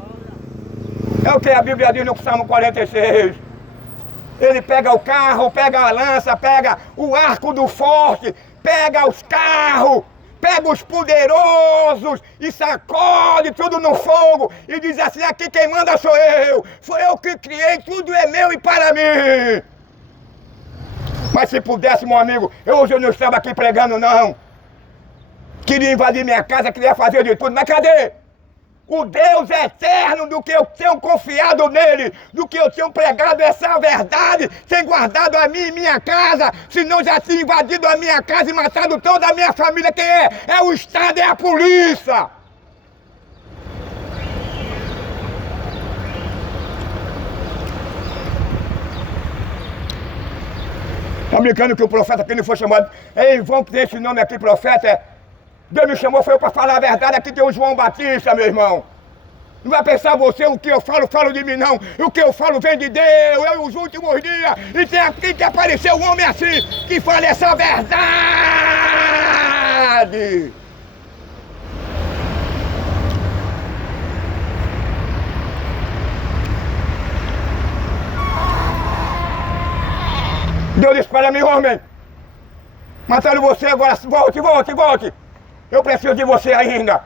É o que a Bíblia diz no Salmo 46. Ele pega o carro, pega a lança, pega o arco do forte, pega os carros, pega os poderosos e sacode tudo no fogo e diz assim: aqui quem manda sou eu que criei, tudo é meu e para mim. Mas se pudesse, meu amigo, hoje eu não estava aqui pregando não. Queria invadir minha casa, queria fazer de tudo, mas cadê? O Deus eterno do que eu tenho confiado nele, do que eu tenho pregado essa verdade, tem guardado a mim e minha casa, senão já tinha invadido a minha casa e matado toda a minha família. Quem é? É o Estado, é a polícia. Tá brincando que o profeta aqui não foi chamado? Ei, vão ter esse nome aqui, profeta, Deus me chamou, foi eu para falar a verdade. Aqui tem o João Batista, meu irmão. Não vai pensar você, o que eu falo de mim não. O que eu falo vem de Deus, eu os últimos dias. E tem que aparecer um homem assim, que fale essa verdade. Deus disse para mim: homem, mataram você agora, volte. Eu preciso de você ainda.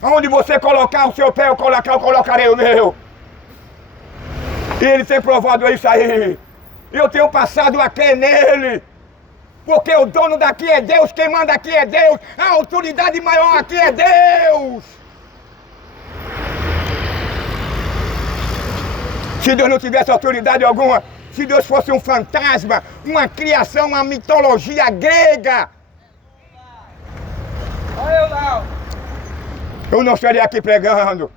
Onde você colocar o seu pé, eu colocarei o meu. E ele tem provado isso aí. Eu tenho passado a crer nele. Porque o dono daqui é Deus, quem manda aqui é Deus. A autoridade maior aqui é Deus. Se Deus não tivesse autoridade alguma, se Deus fosse um fantasma, uma criação, uma mitologia grega, eu não estaria aqui pregando.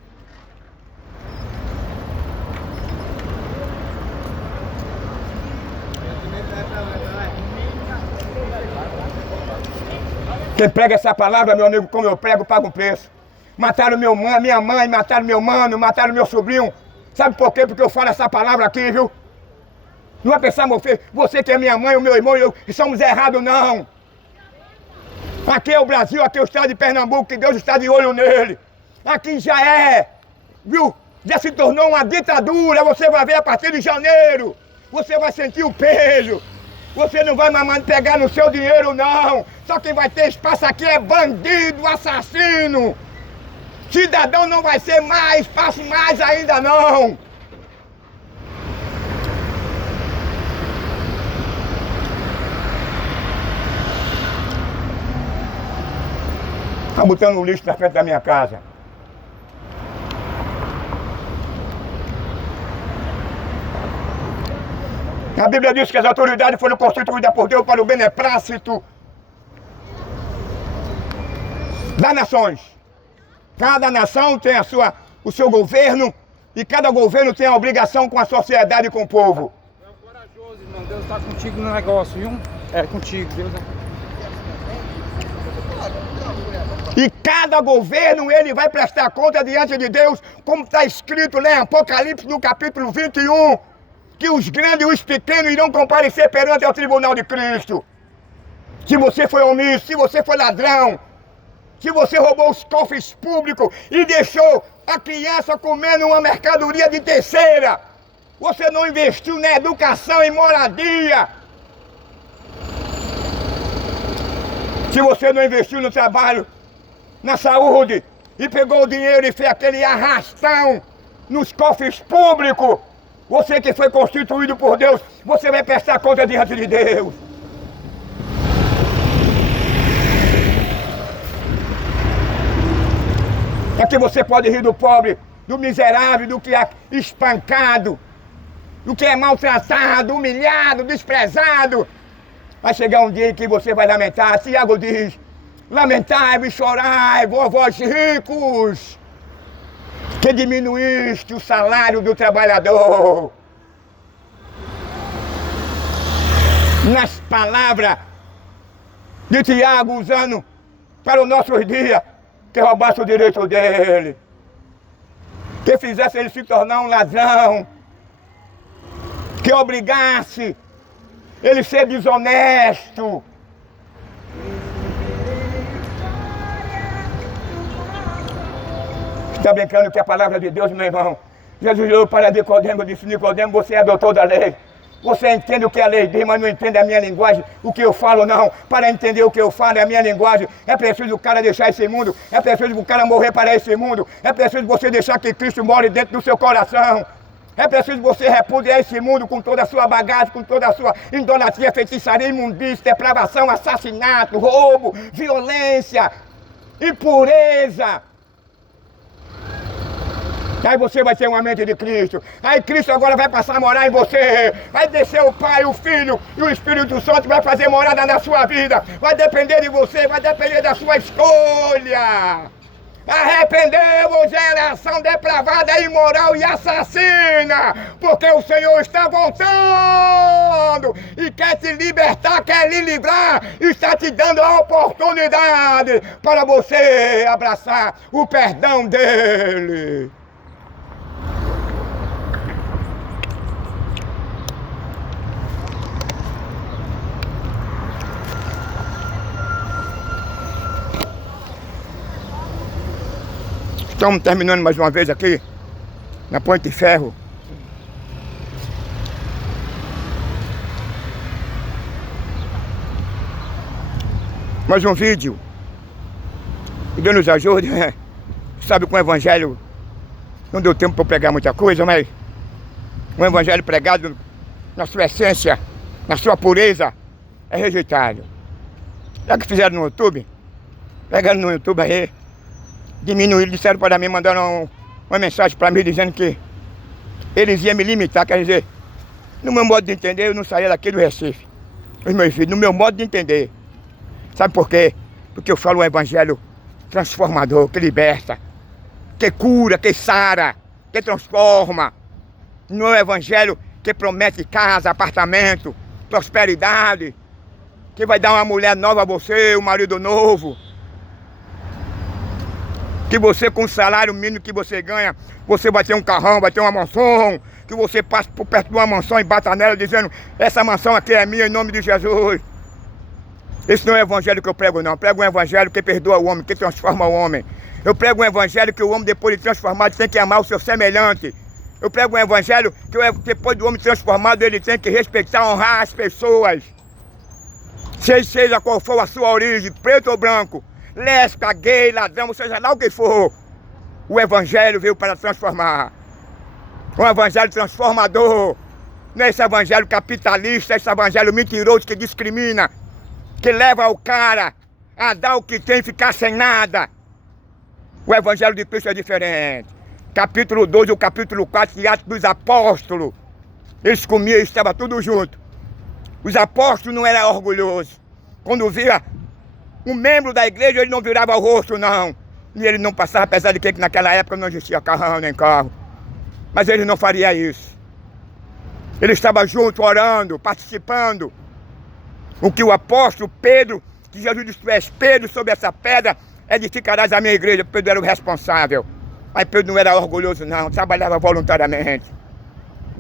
Quem prega essa palavra, meu amigo, como eu prego, paga um preço. Mataram minha mãe, mataram meu mano, mataram meu sobrinho. Sabe por quê? Porque eu falo essa palavra aqui, viu? Não vai pensar, você que é minha mãe, o meu irmão, eu somos errados, não. Aqui é o Brasil, aqui é o estado de Pernambuco, que Deus está de olho nele. Aqui já é, viu? Já se tornou uma ditadura, você vai ver a partir de janeiro. Você vai sentir o peso. Você não vai mais pegar no seu dinheiro, não. Só quem vai ter espaço aqui é bandido, assassino. Cidadão não vai ser mais, espaço mais ainda não. Está botando o lixo na frente da minha casa. A Bíblia diz que as autoridades foram constituídas por Deus para o beneplácito das nações. Cada nação tem o seu governo e cada governo tem a obrigação com a sociedade e com o povo. É corajoso, irmão. Deus está contigo no negócio, viu? É contigo, Deus é... E cada governo, ele vai prestar conta diante de Deus, como está escrito lá em Apocalipse, no capítulo 21, que os grandes e os pequenos irão comparecer perante ao tribunal de Cristo. Se você foi omisso, se você foi ladrão, se você roubou os cofres públicos e deixou a criança comendo uma mercadoria de terceira, você não investiu na educação e moradia, se você não investiu no trabalho, na saúde, e pegou o dinheiro e fez aquele arrastão nos cofres públicos, você que foi constituído por Deus, você vai prestar conta diante de Deus. Aqui você pode rir do pobre, do miserável, do que é espancado, do que é maltratado, humilhado, desprezado. Vai chegar um dia em que você vai lamentar. Tiago diz: lamentai-vos e chorai, vós ricos, que diminuíste o salário do trabalhador. Nas palavras de Tiago, usando para os nossos dias, que roubasse o direito dele, que fizesse ele se tornar um ladrão, que obrigasse ele a ser desonesto. Está brincando que a palavra de Deus, meu irmão? Jesus olhou para Nicodemo e disse: Nicodemo, você é doutor da lei. Você entende o que a lei diz, mas não entende a minha linguagem, o que eu falo não. Para entender o que eu falo, é a minha linguagem. É preciso o cara deixar esse mundo. É preciso o cara morrer para esse mundo. É preciso você deixar que Cristo more dentro do seu coração. É preciso você repudiar esse mundo com toda a sua bagagem, com toda a sua idolatria, feitiçaria, imundícia, depravação, assassinato, roubo, violência, impureza. Aí você vai ter uma mente de Cristo. Aí Cristo agora vai passar a morar em você. Vai descer o Pai, o Filho e o Espírito Santo vai fazer morada na sua vida. Vai depender de você, vai depender da sua escolha. Arrependeu-vos, geração depravada, imoral e assassina, porque o Senhor está voltando e quer te libertar, quer lhe livrar, está te dando a oportunidade para você abraçar o perdão dele. Estamos terminando mais uma vez aqui, na Ponte de Ferro. Mais um vídeo. Que Deus nos ajude. Sabe, com o Evangelho, não deu tempo para eu pegar muita coisa, mas o Evangelho pregado na sua essência, na sua pureza, é rejeitado. Já que fizeram no YouTube, pegaram no YouTube aí, diminuíram, disseram para mim, mandaram uma mensagem para mim dizendo que eles iam me limitar, quer dizer, no meu modo de entender, eu não saía daqui do Recife. Os meus filhos, no meu modo de entender. Sabe por quê? Porque eu falo um evangelho transformador, que liberta, que cura, que sara, que transforma. Não é um evangelho que promete casa, apartamento, prosperidade, que vai dar uma mulher nova a você, um marido novo. Que você, com o salário mínimo que você ganha, você vai ter um carrão, vai ter uma mansão, que você passa por perto de uma mansão e bata nela dizendo: essa mansão aqui é minha em nome de Jesus. Esse não é o evangelho que eu prego, não. Eu prego um evangelho que perdoa o homem, que transforma o homem. Eu prego um evangelho que o homem, depois de transformado, tem que amar o seu semelhante. Eu prego um evangelho que depois do homem transformado, ele tem que respeitar, honrar as pessoas. Seja qual for a sua origem, preto ou branco, lésbica, gay, ladrão, seja lá o que for, o evangelho veio para transformar. Um evangelho transformador. Não é esse evangelho capitalista, esse evangelho mentiroso que discrimina, que leva o cara a dar o que tem e ficar sem nada. O evangelho de Cristo é diferente. Capítulo 2 e o capítulo 4 de Atos dos Apóstolos. Eles comiam e estavam tudo junto. Os apóstolos não eram orgulhosos. Quando via um membro da igreja, ele não virava o rosto, não. E ele não passava, apesar de que naquela época não existia carrão nem carro. Mas ele não faria isso. Ele estava junto, orando, participando. O que o apóstolo Pedro, que Jesus disse: tu és Pedro, sobre essa pedra edificarás a minha igreja. Pedro era o responsável. Mas Pedro não era orgulhoso, não. Trabalhava voluntariamente.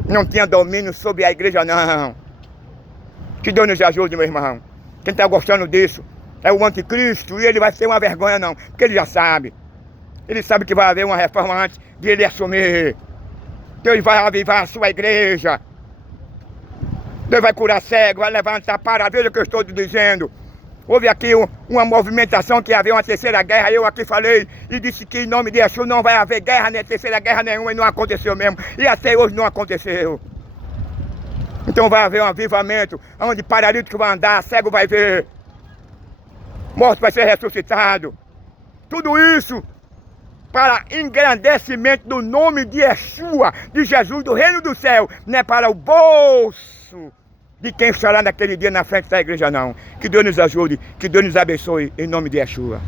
Não tinha domínio sobre a igreja, não. Que Deus nos ajude, meu irmão. Quem está gostando disso é o anticristo, e ele vai ser uma vergonha, não. Porque ele já sabe. Ele sabe que vai haver uma reforma antes de ele assumir. Deus vai avivar a sua igreja. Deus vai curar cego, vai levantar para. Veja o que eu estou te dizendo. Houve aqui uma movimentação que ia haver uma terceira guerra. Eu aqui falei e disse que em nome de Yeshua não vai haver guerra, nem terceira guerra nenhuma, e não aconteceu mesmo. E até hoje não aconteceu. Então vai haver um avivamento, onde paralítico vai andar, cego vai ver, morto vai ser ressuscitado. Tudo isso para engrandecimento do nome de Yeshua, de Jesus, do reino do céu. Não é para o bolso de quem estará naquele dia na frente da igreja, não. Que Deus nos ajude, que Deus nos abençoe, em nome de Yeshua.